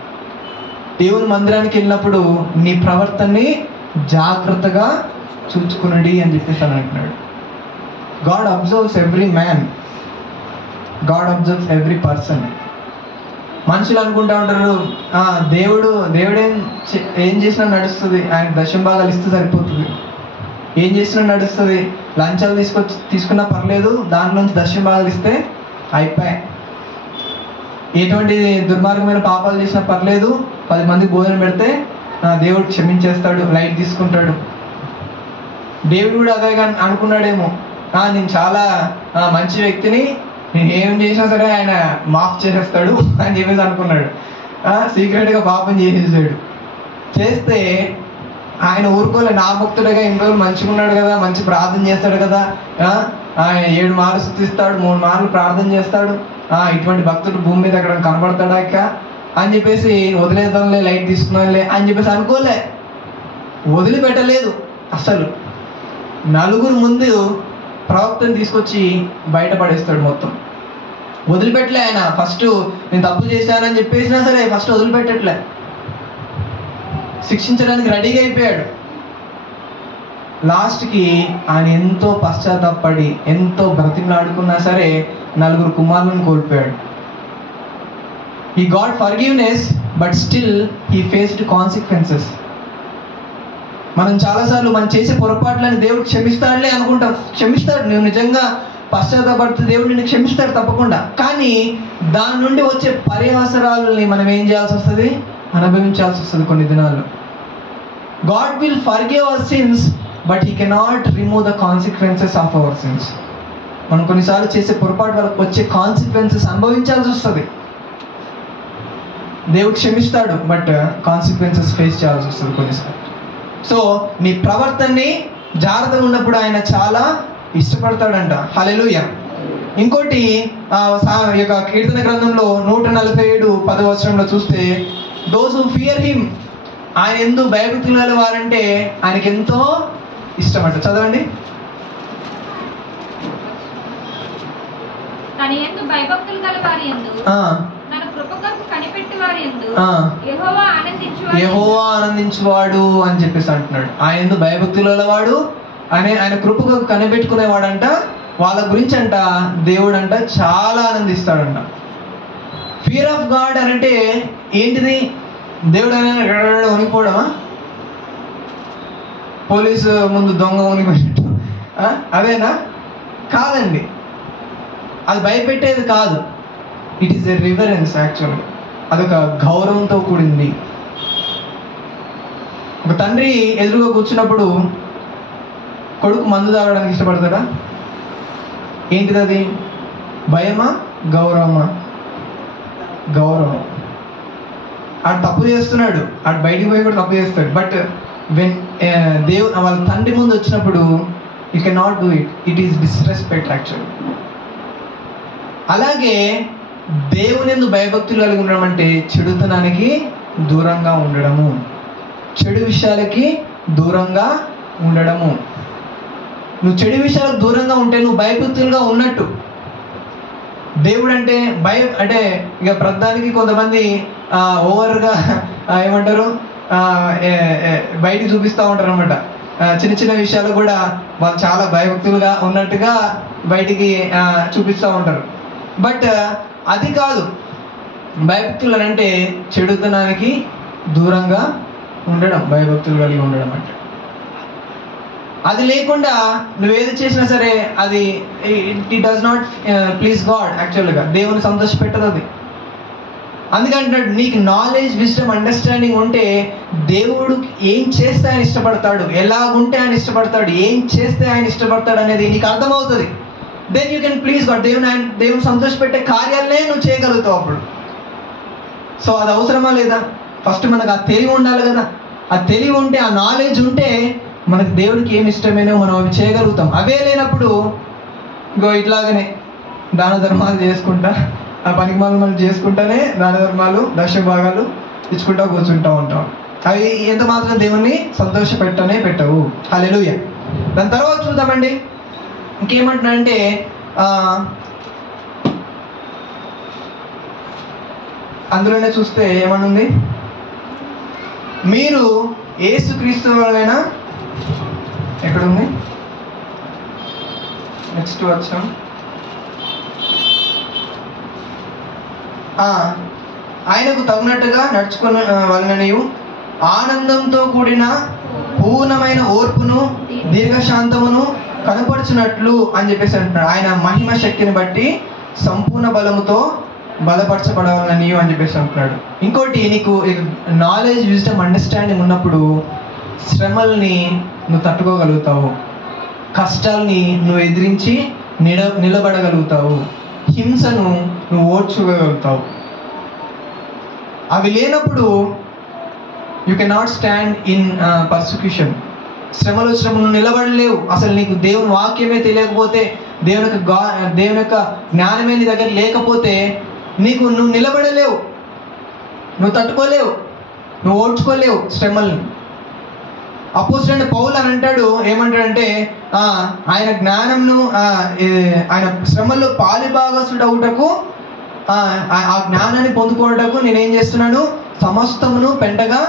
దేవుని మందిరానికి వెళ్ళినప్పుడు నీ ప్రవర్తనని జాగ్రత్తగా చూచుకునండి అని చెప్పేసి అని అంటున్నాడు. God absorbs every man, God absorbs every person. మనుషులు అనుకుంటా ఉంటారు దేవుడేం ఏం చేసినా నడుస్తుంది, ఆయన దశమ భాగాలు ఇస్తే సరిపోతుంది, ఏం చేసినా నడుస్తుంది, లంచాలు తీసుకున్నా పర్లేదు, దాంట్లోంచి దశమ భాగాలు ఇస్తే అయిపోయాయి, ఎటువంటి దుర్మార్గమైన పాపాలు చేసినా పర్లేదు, 10 మందికి భోజనం పెడితే దేవుడు క్షమించేస్తాడు, లైట్ తీసుకుంటాడు. దేవుడు కూడా అదే అనుకున్నాడేమో, నేను చాలా మంచి వ్యక్తిని, నేను ఏం చేసినా సరే ఆయన మాఫ్ చేసేస్తాడు అని చెప్పేసి అనుకున్నాడు. సీక్రెట్గా పాపం చేసేసాడు. చేస్తే ఆయన ఊరుకోలే, నా భక్తుడిగా ఇన్ని రోజులు మంచిగా ఉన్నాడు కదా, మంచి ప్రార్థన చేస్తాడు కదా, ఆయన 7 మార్లు స్తుతిస్తాడు, 3 మార్లు ప్రార్థన చేస్తాడు, ఇటువంటి భక్తుడు భూమి మీద అక్కడ కనబడతాడా ఇక అని చెప్పేసి వదిలేద్దాంలే, లైట్ తీసుకున్నాంలే అని చెప్పేసి అనుకోలే. వదిలిపెట్టలేదు అసలు. 4 ముందు ప్రవక్తను తీసుకొచ్చి బయటపడేస్తాడు మొత్తం. వదిలిపెట్టలే ఆయన. ఫస్ట్ నేను తప్పు చేశానని చెప్పేసినా సరే ఫస్ట్ వదిలిపెట్టట్లే, శిక్షించడానికి రెడీగా అయిపోయాడు. లాస్ట్కి ఆయన ఎంతో పశ్చాత్తాపడి ఎంతో బ్రతిమలాడుకున్నా సరే 4 కుమారులను కోల్పోయాడు. He got forgiveness but still he faced consequences. మనం చాలాసార్లు మనం చేసే పొరపాట్లని దేవుడు క్షమిస్తాడులే అనుకుంటాం. క్షమిస్తాడు, నువ్వు నిజంగా పశ్చాత్తాపడితే దేవుడు నిన్ను క్షమిస్తాడు తప్పకుండా. కానీ దాని నుండి వచ్చే పర్యవసరాలని మనం ఏం చేయాల్సి వస్తుంది, అనుభవించాల్సి వస్తుంది కొన్ని దినాల్లో. God will forgive our sins but he cannot remove the consequences of our sins. మనం కొన్నిసార్లు చేసే పొరపాటు వరకు వచ్చే కాన్సిక్వెన్సెస్ అనుభవించాల్సి వస్తుంది. దేవుడు క్షమిస్తాడు బట్ కాన్సిక్వెన్సెస్ ఫేస్ చేయాల్సి వస్తుంది కొన్నిసార్లు. సో నీ ప్రవర్తనని జాగ్రత్తగా ఉన్నప్పుడు ఆయన చాలా ఇష్టపడతాడంట. హల్లెలూయా. ఇంకోటి ఈ యొక్క కీర్తన గ్రంథంలో 147:10 చూస్తే దోస్ హూ ఫియర్ హిమ్, ఆయన ఎందుకు భయభక్తులు గల వారంటే ఆయనకి ఎంతో ఇష్టం అంట. చదవండి. యెహోవా ఆనందించువాడు అని చెప్పేసి అంటున్నాడు. ఆయన ఎందుకు భయభక్తులు గలవాడు ఆయన కృపకు కనిపెట్టుకునేవాడంట. వాళ్ళ గురించి అంట దేవుడు అంట చాలా ఆనందిస్తాడంట. ఫియర్ ఆఫ్ గాడ్ అని అంటే ఏంటిది? దేవుడు అనేది వణికిపోవడమా? పోలీసు ముందు దొంగ వణికిపోయినట్టు అదేనా? కాదండి, అది భయపెట్టేది కాదు. It is a reverence. యాక్చువల్గా అదొక గౌరవంతో కూడింది. ఒక తండ్రి ఎదురుగా కూర్చున్నప్పుడు కొడుకు మందు తాగడానికి ఇష్టపడతాడా? ఏంటిది అది? భయమా గౌరవమా? గౌరవం. ఆడు తప్పు చేస్తున్నాడు, ఆడు బయటికి పోయి కూడా తప్పు చేస్తాడు. బట్ వెన్ వాళ్ళ తండ్రి ముందు వచ్చినప్పుడు you can not do it. It is disrespect actual. అలాగే దేవుని యందు భయభక్తులు కలిగి ఉండడం అంటే చెడుతనానికి దూరంగా ఉండడము, చెడు విషయాలకి దూరంగా ఉండడము. నువ్వు చెడు విషయాలకు దూరంగా ఉంటే నువ్వు భయభక్తులుగా ఉన్నట్టు. దేవుడు అంటే అంటే ఇక ప్రధానికి కొంతమంది ఓవర్గా ఏమంటారు, బయటికి చూపిస్తూ ఉంటారు అనమాట. చిన్న చిన్న విషయాలు కూడా వాళ్ళు చాలా భయభక్తులుగా ఉన్నట్టుగా బయటికి చూపిస్తూ ఉంటారు. బట్ అది కాదు. భయభక్తులు అంటే చెడుతనానికి దూరంగా ఉండడం, భయభక్తులు కలిగి ఉండడం అంటే. అది లేకుండా నువ్వేది చేసినా సరే అది it does not please God. యాక్చువల్గా దేవుని సంతోషపెట్టదు అది. అందుకంటే నీకు నాలెడ్జ్, విజ్డమ్, అండర్స్టాండింగ్ ఉంటే దేవుడు ఏం చేస్తే ఆయన ఇష్టపడతాడు, ఎలాగుంటే ఆయన ఇష్టపడతాడు, ఏం చేస్తే ఆయన ఇష్టపడతాడు అనేది నీకు అర్థమవుతుంది. Then you can please God. దేవుని సంతోషపెట్టే కార్యాలనే నువ్వు చేయగలుగుతావు అప్పుడు. సో అది అవసరమా లేదా? ఫస్ట్ మనకు ఆ తెలివి ఉండాలి కదా. ఆ తెలివి ఉంటే, ఆ నాలెడ్జ్ ఉంటే మనకు దేవుడికి ఏమి ఇష్టమైనో మనం అవి చేయగలుగుతాం. అవే లేనప్పుడు ఇంకో ఇట్లాగనే దాన ధర్మాలు చేసుకుంటా, ఆ పనికిమాలు మనం చేసుకుంటానే దాన ధర్మాలు, దశ భాగాలు ఇచ్చుకుంటా కూర్చుంటూ ఉంటాం. అవి ఎంత మాత్రం దేవుణ్ణి సంతోషపెట్టనే పెట్టవు. హల్లెలూయా. దాని తర్వాత చూద్దామండి. ఇంకేమంటున్నాడంటే అందులోనే చూస్తే ఏమనుంది, మీరు యేసుక్రీస్తు వలన, ఎక్కడుంది నెక్స్ట్ వచ్చాం, ఆయనకు తగినట్టుగా నడుచుకుని వలననియు ఆనందంతో కూడిన పూర్ణమైన ఓర్పును దీర్ఘశాంతమును కనపరచునట్లు అని చెప్పేసి అంటున్నాడు. ఆయన మహిమ శక్తిని బట్టి సంపూర్ణ బలముతో బలపరచబడవాలని అని చెప్పేసి అంటున్నాడు. ఇంకోటి, నీకు నాలెడ్జ్, విజ్డమ్, అండర్స్టాండింగ్ ఉన్నప్పుడు శ్రమల్ని నువ్వు తట్టుకోగలుగుతావు, కష్టాల్ని నువ్వు ఎదిరించి నిలబడగలుగుతావు, హింసను నువ్వు ఓర్చుకోగలుగుతావు. అవి లేనప్పుడు you can not stand in persecution. శ్రమలు నువ్వు నిలబడలేవు. అసలు నీకు దేవుని వాక్యమే తెలియకపోతే, దేవుని యొక్క జ్ఞానమే నీ దగ్గర లేకపోతే నువ్వు నిలబడలేవు, నువ్వు తట్టుకోలేవు, నువ్వు ఓడ్చుకోలేవు శ్రమల్ని. అపోస్తలుడైన పౌలు అని అంటాడు, ఏమంటాడంటే ఆయన జ్ఞానంను, ఆయన శ్రమల్లో పాలిభాగస్తుడవుటకు, ఆ జ్ఞానాన్ని పొందుకోవటకు నేనేం చేస్తున్నాను, సమస్తమును పెంటగా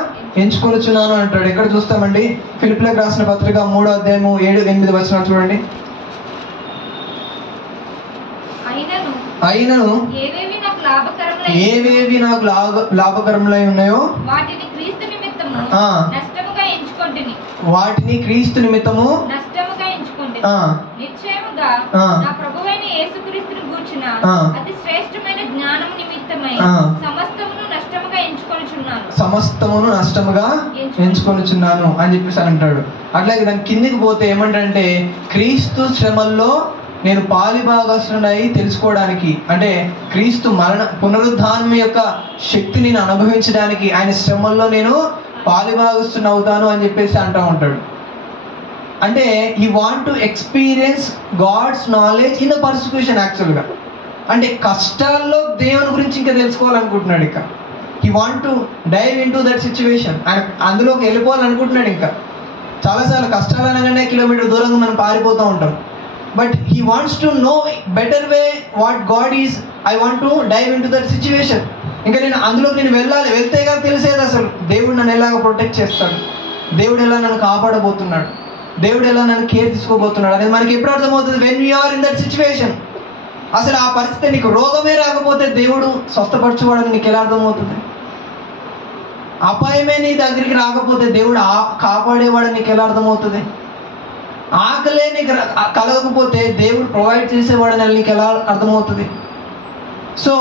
ఎంచుకొనుచున్నాను అంటాడు. ఎక్కడ చూస్తామండి? ఫిలిప్పీలకు రాసిన పత్రిక 3వ అధ్యాయము 7-8 వచనాలు చూడండి. అయినను ఏవేవి నాకు లాభకరములై ఉన్నాయో వాటిని క్రీస్తు నిమిత్తము నష్టముగా ఎంచుకొంటిని. నిశ్చయముగా నా ప్రభువైన యేసుక్రీస్తును గూర్చిన అతి శ్రేష్టమైన జ్ఞానము నిమిత్తమై సమస్తమును నష్టముగా ఎంచుకొనుచున్నాను అని చెప్పేసి అంటాడు. అట్లాగే దాని కిందికి పోతే ఏమంటాడంటే, క్రీస్తు శ్రమల్లో నేను పాలిభాగస్తుడై తెలుసుకోవడానికి, అంటే క్రీస్తు పునరుద్ధానం యొక్క శక్తిని నేను అనుభవించడానికి ఆయన శ్రమల్లో నేను పాలిభాగస్తుని అవుతాను అని చెప్పేసి అంటూ ఉంటాడు. అంటే he want to experience God's knowledge in the persecution. యాక్చువల్గా అంటే కష్టాల్లో దేవుని గురించి ఇంకా తెలుసుకోవాలనుకుంటున్నాడు. ఇంకా he want to dive in to that situation. ఆయన అందులోకి వెళ్ళిపోవాలనుకుంటున్నాడు. ఇంకా చాలాసార్లు కష్టాలు అనగానే కిలోమీటర్ దూరంగా మనం పారిపోతూ ఉంటాం. But he wants to know better way what God is. I want to dive in to that situation. ఇంకా అందులోకి వెళ్ళాలి. వెళ్తే కదా తెలిసేది అసలు దేవుడు నన్ను ఎలాగ ప్రొటెక్ట్ చేస్తాడు, దేవుడు ఎలా నన్ను కాపాడబోతున్నాడు, దేవుడు ఎలా నన్ను కేర్ తీసుకోబోతున్నాడు అనేది మనకి ఎప్పుడు అర్థమవుతుంది? When we are in that situation. అసలు ఆ పరిస్థితి, నీకు రోగమే రాకపోతే దేవుడు స్వస్థపరచుకోవడానికి నీకు ఎలా అర్థమవుతుంది? అపాయమే నీ దగ్గరికి రాకపోతే దేవుడు కాపాడేవాడు నీకు ఎలా అర్థమవుతుంది? ఆకలే నీకు కలగకపోతే దేవుడు ప్రొవైడ్ చేసేవాడని నీకు ఎలా అర్థమవుతుంది? సో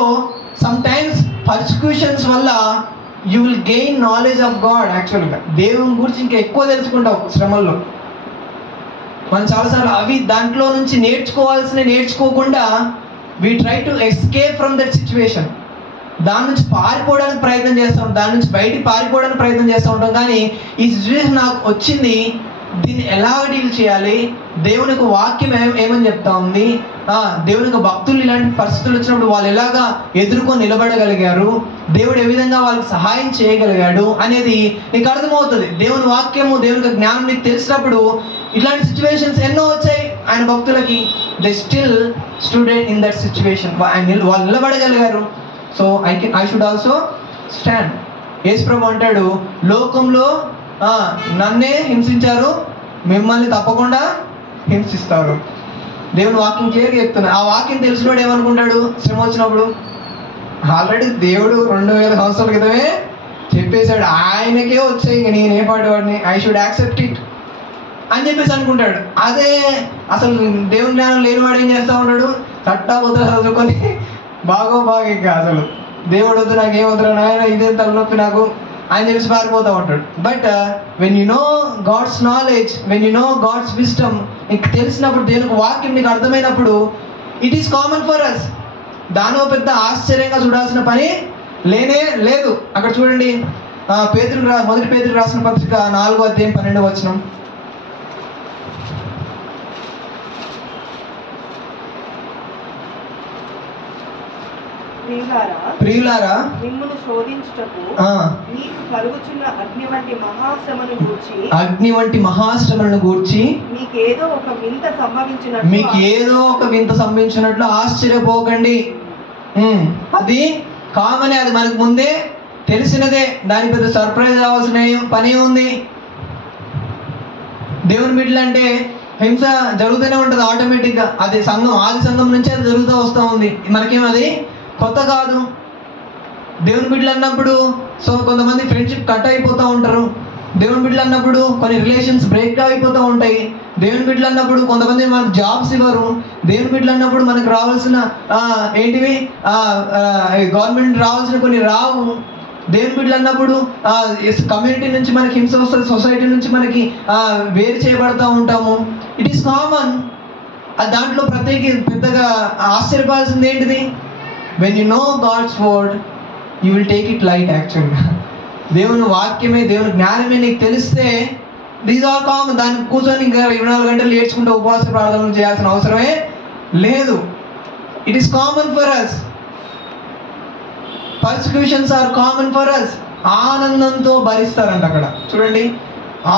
సమ్ టైమ్స్ పర్సిక్యూషన్స్ వల్ల you will gain knowledge of God. యాక్చువల్గా దేవుని గురించి ఇంకా ఎక్కువ తెలుసుకుంటావు శ్రమల్లో. మనం చాలాసార్లు అవి దాంట్లో నుంచి నేర్చుకోకుండా we try to escape from that situation. దాని నుంచి పారిపోవడానికి ప్రయత్నం చేస్తూ ఉంటాం, దాని నుంచి బయటికి పారిపోవడానికి ప్రయత్నం చేస్తూ ఉంటాం. కానీ ఈ సిచ్యువేషన్ నాకు వచ్చింది, దీన్ని ఎలా డీల్ చేయాలి? దేవుని యొక్క వాక్యం ఏమని చెప్తా ఉంది? దేవుని యొక్క భక్తులు ఇలాంటి పరిస్థితులు వచ్చినప్పుడు వాళ్ళు ఎలాగా ఎదుర్కొని నిలబడగలిగారు, దేవుడు ఏ విధంగా వాళ్ళకి సహాయం చేయగలిగాడు అనేది నీకు అర్థమవుతుంది. దేవుని వాక్యము, దేవుని యొక్క జ్ఞానం నీకు తెలిసినప్పుడు ఇట్లాంటి సిచ్యువేషన్స్ ఎన్నో వచ్చాయి ఆయన భక్తులకి. They still student in that situation. వాళ్ళు నిలబడగలిగారు. So I should also stand. Yesu ప్రభు అంటాడు, లోకంలో నన్నే హింసించారు, మిమ్మల్ని తప్పకుండా హింసిస్తారు. దేవుని వాక్యం క్లియర్గా చెప్తున్నా. ఆ వాక్యం తెలిసినోడు ఏమనుకుంటాడు శ్రమ వచ్చినప్పుడు? ఆల్రెడీ దేవుడు 2000 సంవత్సరాల క్రితమే చెప్పేశాడు, ఆయనకే వచ్చాయి, ఇంక నేనే పాడేవాడిని, ఐ షుడ్ యాక్సెప్ట్ ఇట్ అని చెప్పేసి అనుకుంటాడు. అదే అసలు దేవుని జ్ఞానం లేనివాడు ఏం చేస్తూ ఉంటాడు? తట్టా వద్ద చదువుకొని బాగా ఇంకా అసలు దేవుడు వద్దు, నాకు ఏమవుతురా నాయన, ఇదే తలనొప్పి నాకు అని చెప్పేసి పారిపోతూ ఉంటాడు. But when you know God's knowledge, when you know God's wisdom, నీకు తెలిసినప్పుడు, దేవునికి వాక్యం నీకు అర్థమైనప్పుడు, it is common for us. దానిలో పెద్ద ఆశ్చర్యంగా చూడాల్సిన పని లేనే లేదు. అక్కడ చూడండి, మొదటి పేతురు రాసిన పత్రిక 4వ అధ్యాయం 12వ వచనం. ప్రియులారా, మిమ్మును శోధించుటకు మీకు కలుగుచున్న అగ్ని వంటి మహాశ్రమలను గూర్చి మీకేదో ఒక వింత సంభవించినట్లు ఆశ్చర్యపోకండి. అది కామనే, అది మనకు ముందే తెలిసినదే, దాని పెద్ద సర్ప్రైజ్ అవ్వాల్సిన పని ఉంది. దేవుని బిడ్డలు అంటే హింస జరుగుతూనే ఉంటుంది ఆటోమేటిక్గా. అది ఆది సంఘం నుంచే అది జరుగుతూ వస్తూ ఉంది. మనకేమది కొత్త కాదు. దేవుని బిడ్డలు అన్నప్పుడు కొంతమంది ఫ్రెండ్షిప్ కట్ అయిపోతూ ఉంటారు. దేవుని బిడ్డలు అన్నప్పుడు కొన్ని రిలేషన్స్ బ్రేక్ అయిపోతూ ఉంటాయి. దేవుని బిడ్డలు అన్నప్పుడు కొంతమంది మనకు జాబ్స్ ఇవ్వరు. దేవుని బిడ్డలు అన్నప్పుడు మనకు రావాల్సిన ఏంటివి గవర్నమెంట్ రావాల్సిన కొన్ని రావు. దేవుని బిడ్డలు అన్నప్పుడు కమ్యూనిటీ నుంచి మనకి హింస వస్తుంది, సొసైటీ నుంచి మనకి వేరు చేయబడతా ఉంటాము. It is common. దాంట్లో పెద్దగా ఆశ్చర్యపాల్సింది ఏంటిది? When you know God's word you will take it light. యాక్చువల్గా దేవుని వాక్యమే, దేవుని జ్ఞానమే నీకు తెలిస్తే దీస్ ఆర్ కామన్. దానికి కూర్చొని ఇంకా 24 గంటలు నేర్చుకుంటూ ఉపవాస ప్రార్థనలు చేయాల్సిన అవసరమే లేదు. It is common for us. Persecutions are common for us. ఆనందంతో భరిస్తారంట. అక్కడ చూడండి,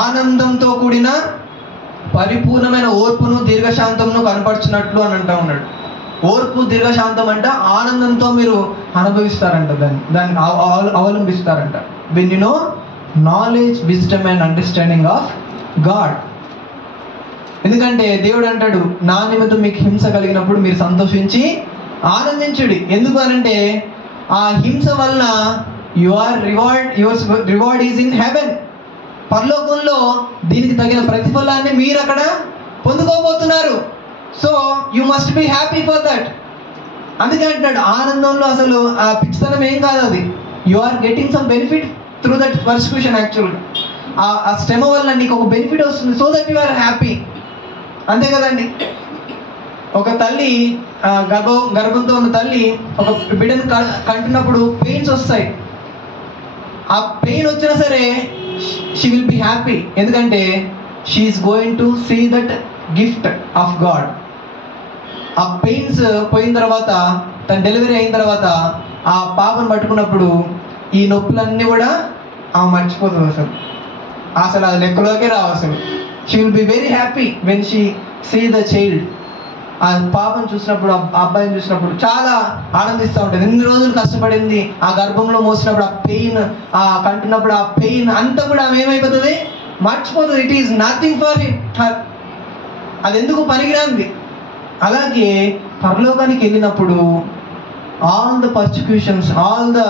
ఆనందంతో కూడిన పరిపూర్ణమైన ఓర్పును దీర్ఘశాంతమును కనపరచినట్లు అని అంటూ ఉన్నాడు. ఓర్పు దీర్ఘశాంతం అంట ఆనందంతో మీరు అనుభవిస్తారంట, దాన్ని అవలంబిస్తారంట. When you know knowledge, wisdom and understanding of God. ఎందుకంటే దేవుడు అంటాడు, నా నిమిత్తం మీకు హింస కలిగినప్పుడు మీరు సంతోషించి ఆనందించుడి. ఎందుకు అనంటే ఆ హింస వలన your reward is in heaven. పరలోకంలో దీనికి తగిన ప్రతిఫలాన్ని మీరు అక్కడ పొందుకోబోతున్నారు. So you must be happy for that. అందుకే అంటున్నాడు, ఆనందంలో అసలు ఆ పిచ్చితనం ఏం కాదు, అది you are getting some benefit through that persecution. యాక్చువల్గా ఆ శ్రమ వల్ల నీకు ఒక బెనిఫిట్ వస్తుంది, so that you are happy. అంతే కదండి. ఒక తల్లి గర్భంతో ఉన్న తల్లి ఒక బిడ్డను కంటున్నప్పుడు పెయిన్స్ వస్తాయి. ఆ పెయిన్ వచ్చినా సరే షీ విల్ బి హ్యాపీ. ఎందుకంటే she is going to see that gift of God. ఆ పెయిన్స్ పోయిన తర్వాత, తన డెలివరీ అయిన తర్వాత ఆ పాపను పట్టుకున్నప్పుడు ఈ నొప్పులన్నీ కూడా ఆమె మర్చిపోతుంది. అసలు అది లెక్కలోకే రావు. అసలు she will be very happy when she see the child. ఆ పాపను చూసినప్పుడు, ఆ అబ్బాయిని చూసినప్పుడు చాలా ఆనందిస్తూ ఉంటుంది. ఎన్ని రోజులు కష్టపడింది, ఆ గర్భంలో మోసినప్పుడు ఆ పెయిన్, ఆ కంటున్నప్పుడు ఆ పెయిన్ అంతా కూడా ఆమె ఏమైపోతుంది, మర్చిపోతుంది. It is nothing for her. అది ఎందుకు పనికిరాంది. అలాగే పరలోకానికి వెళ్ళినప్పుడు all the persecutions, all the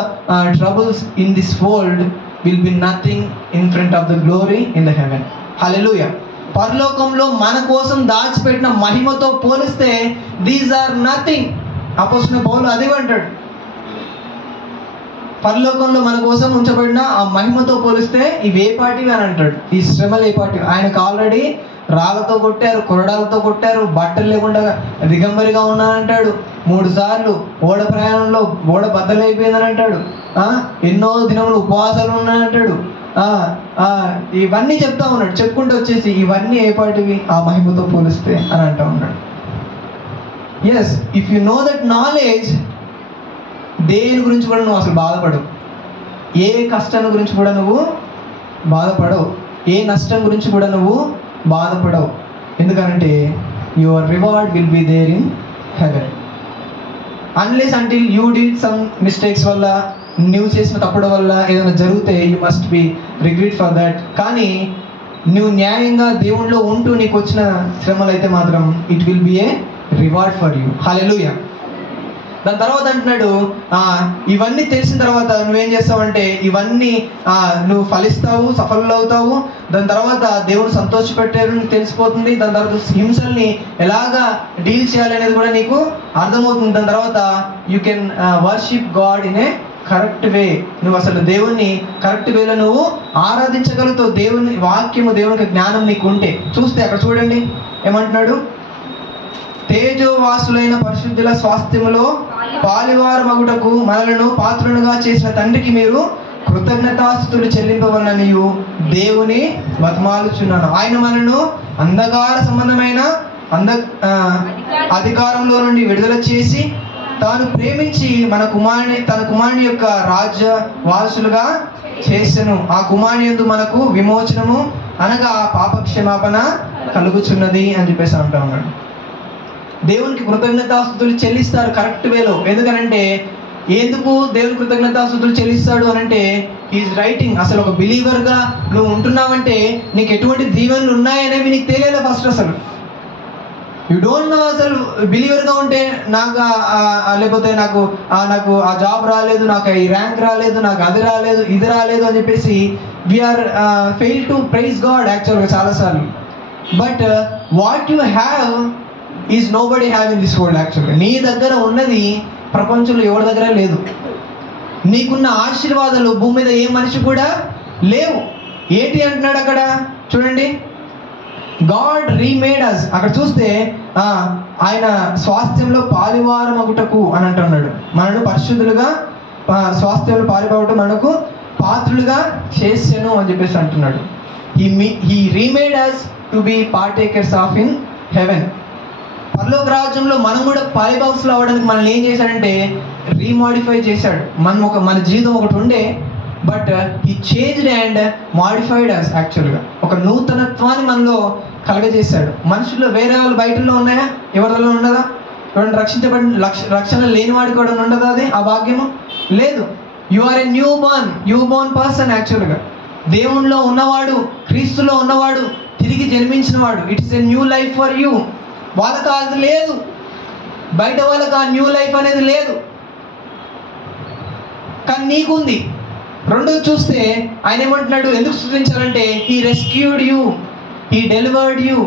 troubles in this world will be nothing in front of the glory in the heaven. Hallelujah. పరలోకంలో మన కోసం దాచిపెట్టిన మహిమతో పోలిస్తే దీస్ ఆర్ నథింగ్. అపోస్తలుడైన పౌలు అదే అంటాడు, పరలోకంలో మన కోసం ఉంచబడిన ఆ మహిమతో పోలిస్తే ఇవి ఏ పాటివి అని అంటాడు. ఈ శ్రమలు ఏ పాటివి? ఆయనకు ఆల్రెడీ రాళ్ళతో కొట్టారు, కొరడాలతో కొట్టారు, బట్టలు లేకుండా దిగంబరిగా ఉన్నానంటాడు. 3 సార్లు ఓడ ప్రయాణంలో ఓడ బద్దలైపోయిందని అంటాడు. ఎన్నో దినములు ఉపవాసాలు ఉన్నానంటాడు. ఇవన్నీ చెప్తా ఉన్నాడు. చెప్పుకుంటూ వచ్చేసి ఇవన్నీ ఏ పాటివి ఆ మహిమతో పోలిస్తే అని అంటా ఉన్నాడు. Yes, if you know that knowledge, దేని గురించి కూడా నువ్వు అసలు బాధపడవు. ఏ కష్టం గురించి కూడా నువ్వు బాధపడవు. ఏ నష్టం గురించి కూడా నువ్వు బాధపడవు. ఎందుకంటే your reward will be there in heaven. Unless until you did some mistakes వల్ల, నువ్వు చేసిన తప్పుడు వల్ల ఏదైనా జరిగితే you must be regret for that. కానీ నువ్వు న్యాయంగా దేవుణ్ణిలో ఉంటూ నీకు వచ్చిన శ్రమలు అయితే మాత్రం it will be a reward for you. Hallelujah. దాని తర్వాత అంటున్నాడు, ఇవన్నీ తెలిసిన తర్వాత నువ్వేం చేస్తావంటే ఇవన్నీ నువ్వు ఫలిస్తావు, సఫలు అవుతావు. దాని తర్వాత దేవుడు సంతోషపెట్టారు తెలిసిపోతుంది. దాని తర్వాత హింసల్ని ఎలాగా డీల్ చేయాలనేది కూడా నీకు అర్థమవుతుంది. దాని తర్వాత you can worship God in a correct way. నువ్వు అసలు దేవుణ్ణి కరెక్ట్ వేలో నువ్వు ఆరాధించగలుగుతావు. దేవుని వాక్యము, దేవునికి జ్ఞానం నీకు ఉంటే. చూస్తే అక్కడ చూడండి ఏమంటున్నాడు, తేజోవాసులైన పరిశుద్ధుల స్వాస్థ్యములో పాలివారు మగుటకు మనలను పాత్రులుగా చేసిన తండ్రికి మీరు కృతజ్ఞతాస్తుతులు చెల్లింపవలననియు దేవుని బతిమాలుచున్నాను. ఆయన మనను అంధకార సంబంధమైన అధికారంలో నుండి విడుదల చేసి తాను ప్రేమించి తన కుమారుని యొక్క రాజ్య వారసులుగా చేసెను. ఆ కుమారుని యందు మనకు విమోచనము అనగా పాప క్షమాపణ కలుగుచున్నది అని చెప్పేసి అంటా ఉన్నాడు. దేవునికి కృతజ్ఞతాస్తుతులు చెల్లిస్తారు కరెక్ట్ వేలో. ఎందుకనంటే ఎందుకు దేవుని కృతజ్ఞతాస్తుతులు చెల్లిస్తాడు అనంటే ఈజ్ రైటింగ్. అసలు ఒక బిలీవర్గా నువ్వు ఉంటున్నావంటే నీకు ఎటువంటి దీవెనలు ఉన్నాయనేవి నీకు తెలియాలి ఫస్ట్. అసలు యూ డోంట్ నో. అసలు బిలీవర్గా ఉంటే లేకపోతే నాకు ఆ జాబ్ రాలేదు, నాకు ఈ ర్యాంక్ రాలేదు, నాకు అది రాలేదు, ఇది రాలేదు అని చెప్పేసి we are fail to praise God యాక్చువల్గా చాలాసార్లు. But what you have is nobody have in this world. యాక్చువల్గా నీ దగ్గర ఉన్నది ప్రపంచంలో ఎవరి దగ్గర లేదు. నీకున్న ఆశీర్వాదాలు భూమి మీద ఏ మనిషి కూడా లేవు. ఏంటి అంటున్నాడు అక్కడ చూడండి, గాడ్ రీమేడ్ అస్. అక్కడ చూస్తే ఆయన స్వాస్థ్యంలో పాలివారం ఒకటకు అని అంటున్నాడు. మనను పరిశుద్ధులుగా స్వాస్థ్యంలో పాలిపోవటం మనకు పాత్రులుగా చేసాను అని చెప్పేసి అంటున్నాడు. He remade us to be partakers of in heaven. పరలోక రాజ్యంలో మనం కూడా పాలిబాక్స్లో అవ్వడానికి మనల్ని ఏం చేశాడంటే రీమాడిఫై చేశాడు. మన జీవితం ఒకటి ఉండే, but he changed and modified us. యాక్చువల్గా ఒక నూతనత్వాన్ని మనలో కలగజేశాడు. మనుషుల్లో వేరే వాళ్ళు బయటలో ఉన్నాయా? ఎవరిలో ఉండదా? ఎవరైనా రక్షణ లేని వాడికి కూడా ఉండదా అది ఆ భాగ్యము? లేదు. You are a new born person. యాక్చువల్గా దేవుణ్ణిలో ఉన్నవాడు, క్రీస్తులో ఉన్నవాడు, తిరిగి జన్మించిన వాడు. It's a new life for you. వాళ్ళకి అది లేదు, బయట వాళ్ళకి ఆ న్యూ లైఫ్ అనేది లేదు, కానీ నీకుంది. రెండోది చూస్తే ఆయన ఏమంటున్నాడు, ఎందుకు స్తుతించాలంటే he rescued you, he delivered you.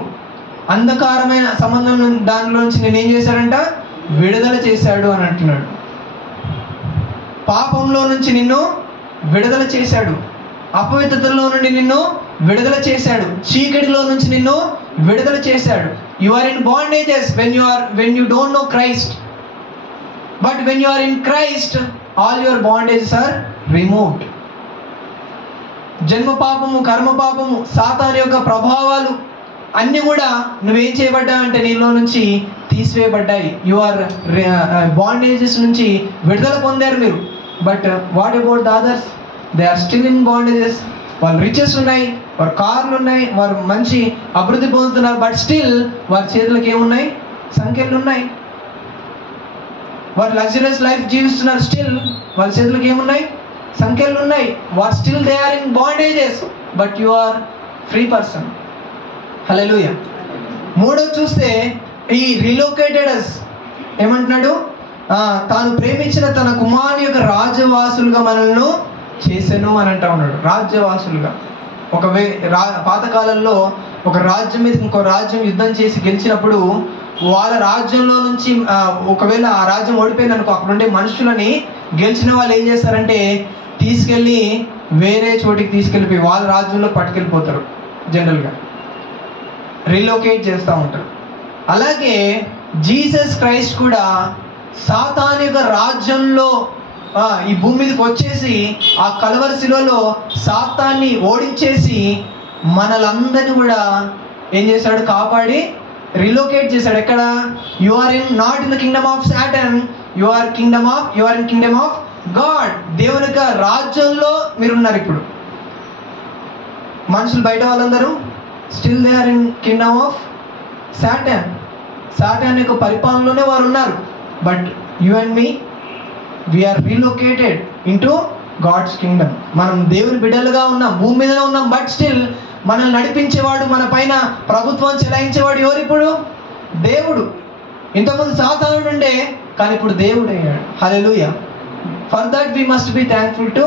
అంధకారమైన సంబంధం దానిలోంచి నేను ఏం చేశాడంట, విడుదల చేశాడు అని అంటున్నాడు. పాపంలో నుంచి నిన్ను విడుదల చేశాడు, అపవిత్రతలో నుండి నిన్ను విడుదల చేశాడు, చీకటిలో నుంచి నిన్ను విడుదల చేశాడు. You are in bondages when you don't know Christ, but when you are in Christ all your bondages are removed. జన్మ పాపము, కర్మ పాపము, సాతాను యొక్క ప్రభావాలు అన్నీ కూడా నువ్వేం చేయబడ్డావంటే నీలో నుంచి తీసివేయబడ్డాయి. యు ఆర్ బాండేజెస్ నుంచి విడుదల పొందారు మీరు. But what about the others? They are still in bondages. వాళ్ళు రిచెస్ ఉన్నాయి, వారు కార్లు ఉన్నాయి, వారు మంచి అభివృద్ధి పొందుతున్నారు, బట్ స్టిల్ వారి చేతులకు ఏమున్నాయి? సంఖ్యలు ఉన్నాయి. వారు లగ్జరియస్ లైఫ్ జీవిస్తున్నారు, స్టిల్ వాళ్ళ చేతులకు ఏమున్నాయి? సంఖ్యలు ఉన్నాయి. What still they are in bondages, but you are free person. Hallelujah. మూడో చూస్తే ఈ రిలోకేటెడ్ అస్ ఏమంటున్నాడు, తాను ప్రేమించిన తన కుమారుని యొక్క రాజవాసులుగా మనల్ని చేసెను అని అంటా ఉన్నాడు. రాజ్యవాసులుగా పాతకాలంలో ఒక రాజ్యం మీద ఇంకో రాజ్యం యుద్ధం చేసి గెలిచినప్పుడు వాళ్ళ రాజ్యంలో నుంచి ఒకవేళ ఆ రాజ్యం ఓడిపోయింది అనుకో, అక్కడ ఉండే మనుషులని గెలిచిన వాళ్ళు ఏం చేస్తారంటే తీసుకెళ్ళి వేరే చోటికి తీసుకెళ్ళిపోయి వాళ్ళ రాజ్యంలో పట్టుకెళ్ళిపోతారు. జనరల్గా రీలొకేట్ చేస్తూ ఉంటారు. అలాగే జీసస్ క్రైస్ట్ కూడా సాతాను యొక్క రాజ్యంలో ఈ భూమి మీదకి వచ్చేసి ఆ కల్వరి శిలువలో సాతాన్ని ఓడించేసి మనలందరినీ కూడా ఏం చేశాడు? కాపాడి రిలోకేట్ చేశాడు. ఎక్కడ? You are not in the kingdom of Satan, you are in kingdom of God. దేవుని యొక్క రాజ్యంలో మీరున్నారు. ఇప్పుడు మనుషులు బయట వాళ్ళందరూ still they are in kingdom of Satan యొక్క పరిపాలనలోనే వారు ఉన్నారు. But you and me, we are relocated into God's kingdom. మనం దేవుని బిడ్డలుగా ఉన్నాం, భూమి మీదనే ఉన్నాం. బట్ స్టిల్ మనల్ని నడిపించేవాడు, మన పైన ప్రభుత్వం చెలాయించేవాడు ఎవరు? ఇప్పుడు దేవుడు. ఇంతకుముందు సాతానుడు ఉండే, కానీ ఇప్పుడు దేవుడు అయ్యాడు. Hallelujah. For that we must be thankful to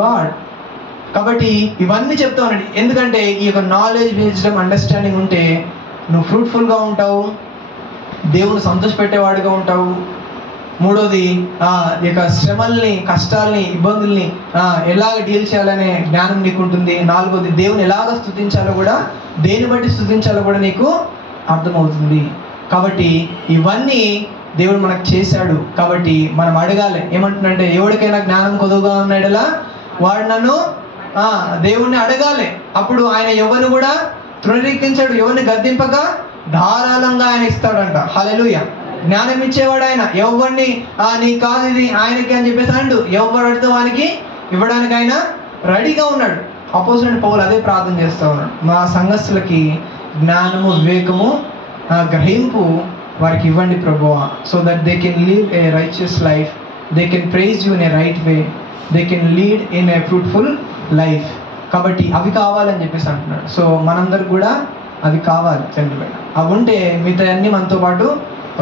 God. కాబట్టి ఇవన్నీ చెప్తా ఉన్నాడు. ఎందుకంటే ఈ యొక్క నాలెడ్జ్, విజ్డమ్, అండర్స్టాండింగ్ ఉంటే నువ్వు ఫ్రూట్ఫుల్గా ఉంటావు, దేవుని సంతోషపెట్టేవాడుగా ఉంటావు. మూడోది ఈ యొక్క శ్రమల్ని, కష్టాలని, ఇబ్బందుల్ని ఎలాగ డీల్ చేయాలనే జ్ఞానం నీకు ఉంటుంది. నాలుగోది దేవుని ఎలాగ స్తుతించాలో కూడా, దేని బట్టి స్తుతించాలో కూడా నీకు అర్థమవుతుంది. కాబట్టి ఇవన్నీ దేవుడు మనకు చేశాడు. కాబట్టి మనం అడగాలి. ఏమంటున్నంటే ఎవరికైనా జ్ఞానం కొదువుగా ఉన్నాడలా వాడు నన్ను దేవుణ్ణి అడగాలి. అప్పుడు ఆయన ఎవరిని కూడా తృణీకరించాడు, ఎవరిని గద్దింపక ధారాళంగా ఆయన ఇస్తాడంట. హల్లెలూయా. జ్ఞానం ఇచ్చేవాడు ఆయన. ఎవరిని నీ కాదు ఇది ఆయనకి అని చెప్పేసి అండు, ఎవరు అడితే వానికి ఇవ్వడానికి ఆయన రెడీగా ఉన్నాడు. అపోజిట్ పౌలు అదే ప్రార్థన చేస్తూ ఉన్నాడు. మా సంఘస్థులకి జ్ఞానము, వివేకము, గ్రహింపు వారికి ఇవ్వండి ప్రభువా, so that they can live a righteous life, they can praise you in a right way, they can lead in a fruitful life. కాబట్టి అవి కావాలని చెప్పేసి అంటున్నాడు. సో మనందరికి కూడా అవి కావాలి. జనరల్గా అవి ఉంటే మిగతా అన్నీ మనతో పాటు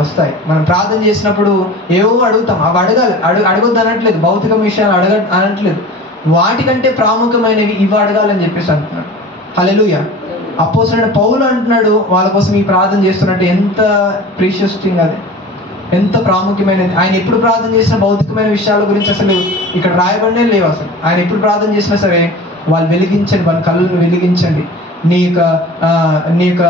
వస్తాయి. మనం ప్రార్థన చేసినప్పుడు ఏవో అడుగుతాం, అవి అడగాలి. అడగొద్దు అనట్లేదు, భౌతిక విషయాలు అనట్లేదు. వాటికంటే ప్రాముఖ్యమైనవి ఇవి అడగాలని చెప్పేసి అంటున్నాడు. హల్లెలూయా. అపోజిట్ పౌలు అంటున్నాడు వాళ్ళ కోసం ఈ ప్రార్థన చేస్తున్నట్టు. ఎంత ప్రీషియస్ థింగ్ అది, ఎంత ప్రాముఖ్యమైనది. ఆయన ఎప్పుడు ప్రార్థన చేసిన భౌతికమైన విషయాల గురించి అసలు ఇక్కడ రాయబడినే లేవు. అసలు ఆయన ఎప్పుడు ప్రార్థన చేసినా సరే వాళ్ళు వెలిగించండి, వాళ్ళ కళ్ళను వెలిగించండి, నీ యొక్క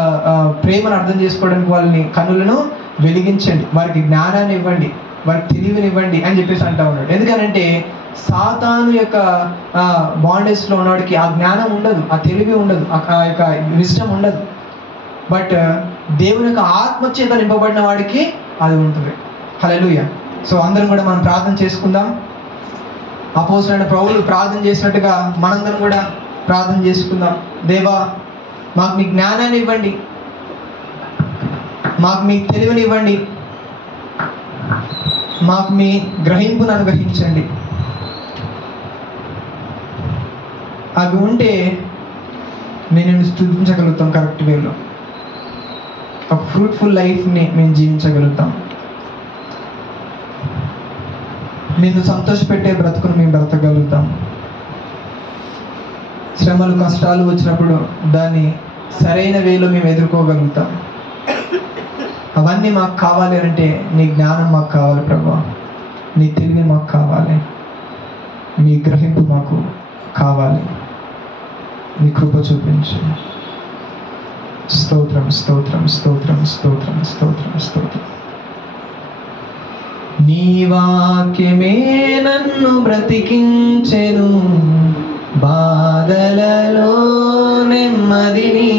ప్రేమను అర్థం చేసుకోవడానికి వాళ్ళని కన్నులను వెలిగించండి, వారికి జ్ఞానాన్ని ఇవ్వండి, వారికి తెలివినివ్వండి అని చెప్పేసి అంటా ఉన్నాడు. ఎందుకనంటే సాతాను యొక్క బాండేజ్లో ఉన్నవాడికి ఆ జ్ఞానం ఉండదు, ఆ తెలివి ఉండదు, ఆ యొక్క విజ్డమ్ ఉండదు. బట్ దేవుని యొక్క ఆత్మచేత నింపబడిన వాడికి అది ఉంటుంది. హల్లెలూయా. సో అందరం కూడా మనం ప్రార్థన చేసుకుందాం. అపోజిట్ పౌలు ప్రార్థన చేసినట్టుగా మనందరం కూడా ప్రార్థన చేసుకుందాం. దేవా, మాకు మీ జ్ఞానాన్ని ఇవ్వండి, మాకు మీ తెలివిని ఇవ్వండి, మాకు మీ గ్రహింపును అనుగ్రహించండి. అవి ఉంటే నేను స్తుతించగలుగుతాం కరెక్ట్ వేలో. ఒక ఫ్రూట్ఫుల్ లైఫ్ని మేము జీవించగలుగుతాం. నేను సంతోషపెట్టే బ్రతుకును మేము బ్రతకగలుగుతాం. శ్రమలు, కష్టాలు వచ్చినప్పుడు దాన్ని సరైన వేలో మేము ఎదుర్కోగలుగుతాం. అవన్నీ మాకు కావాలి అంటే నీ జ్ఞానం మాకు కావాలి ప్రభువా, నీ తెలివి మాకు కావాలి, నీ గ్రహింపు మాకు కావాలి. నీ కృప చూపించు. స్తోత్రం, స్తోత్రం, స్తోత్రం, స్తోత్రం, స్తోత్రం, స్తోత్రం. నీ వాక్యమే నన్ను బ్రతికించెను, బాధలలో నెమ్మదిని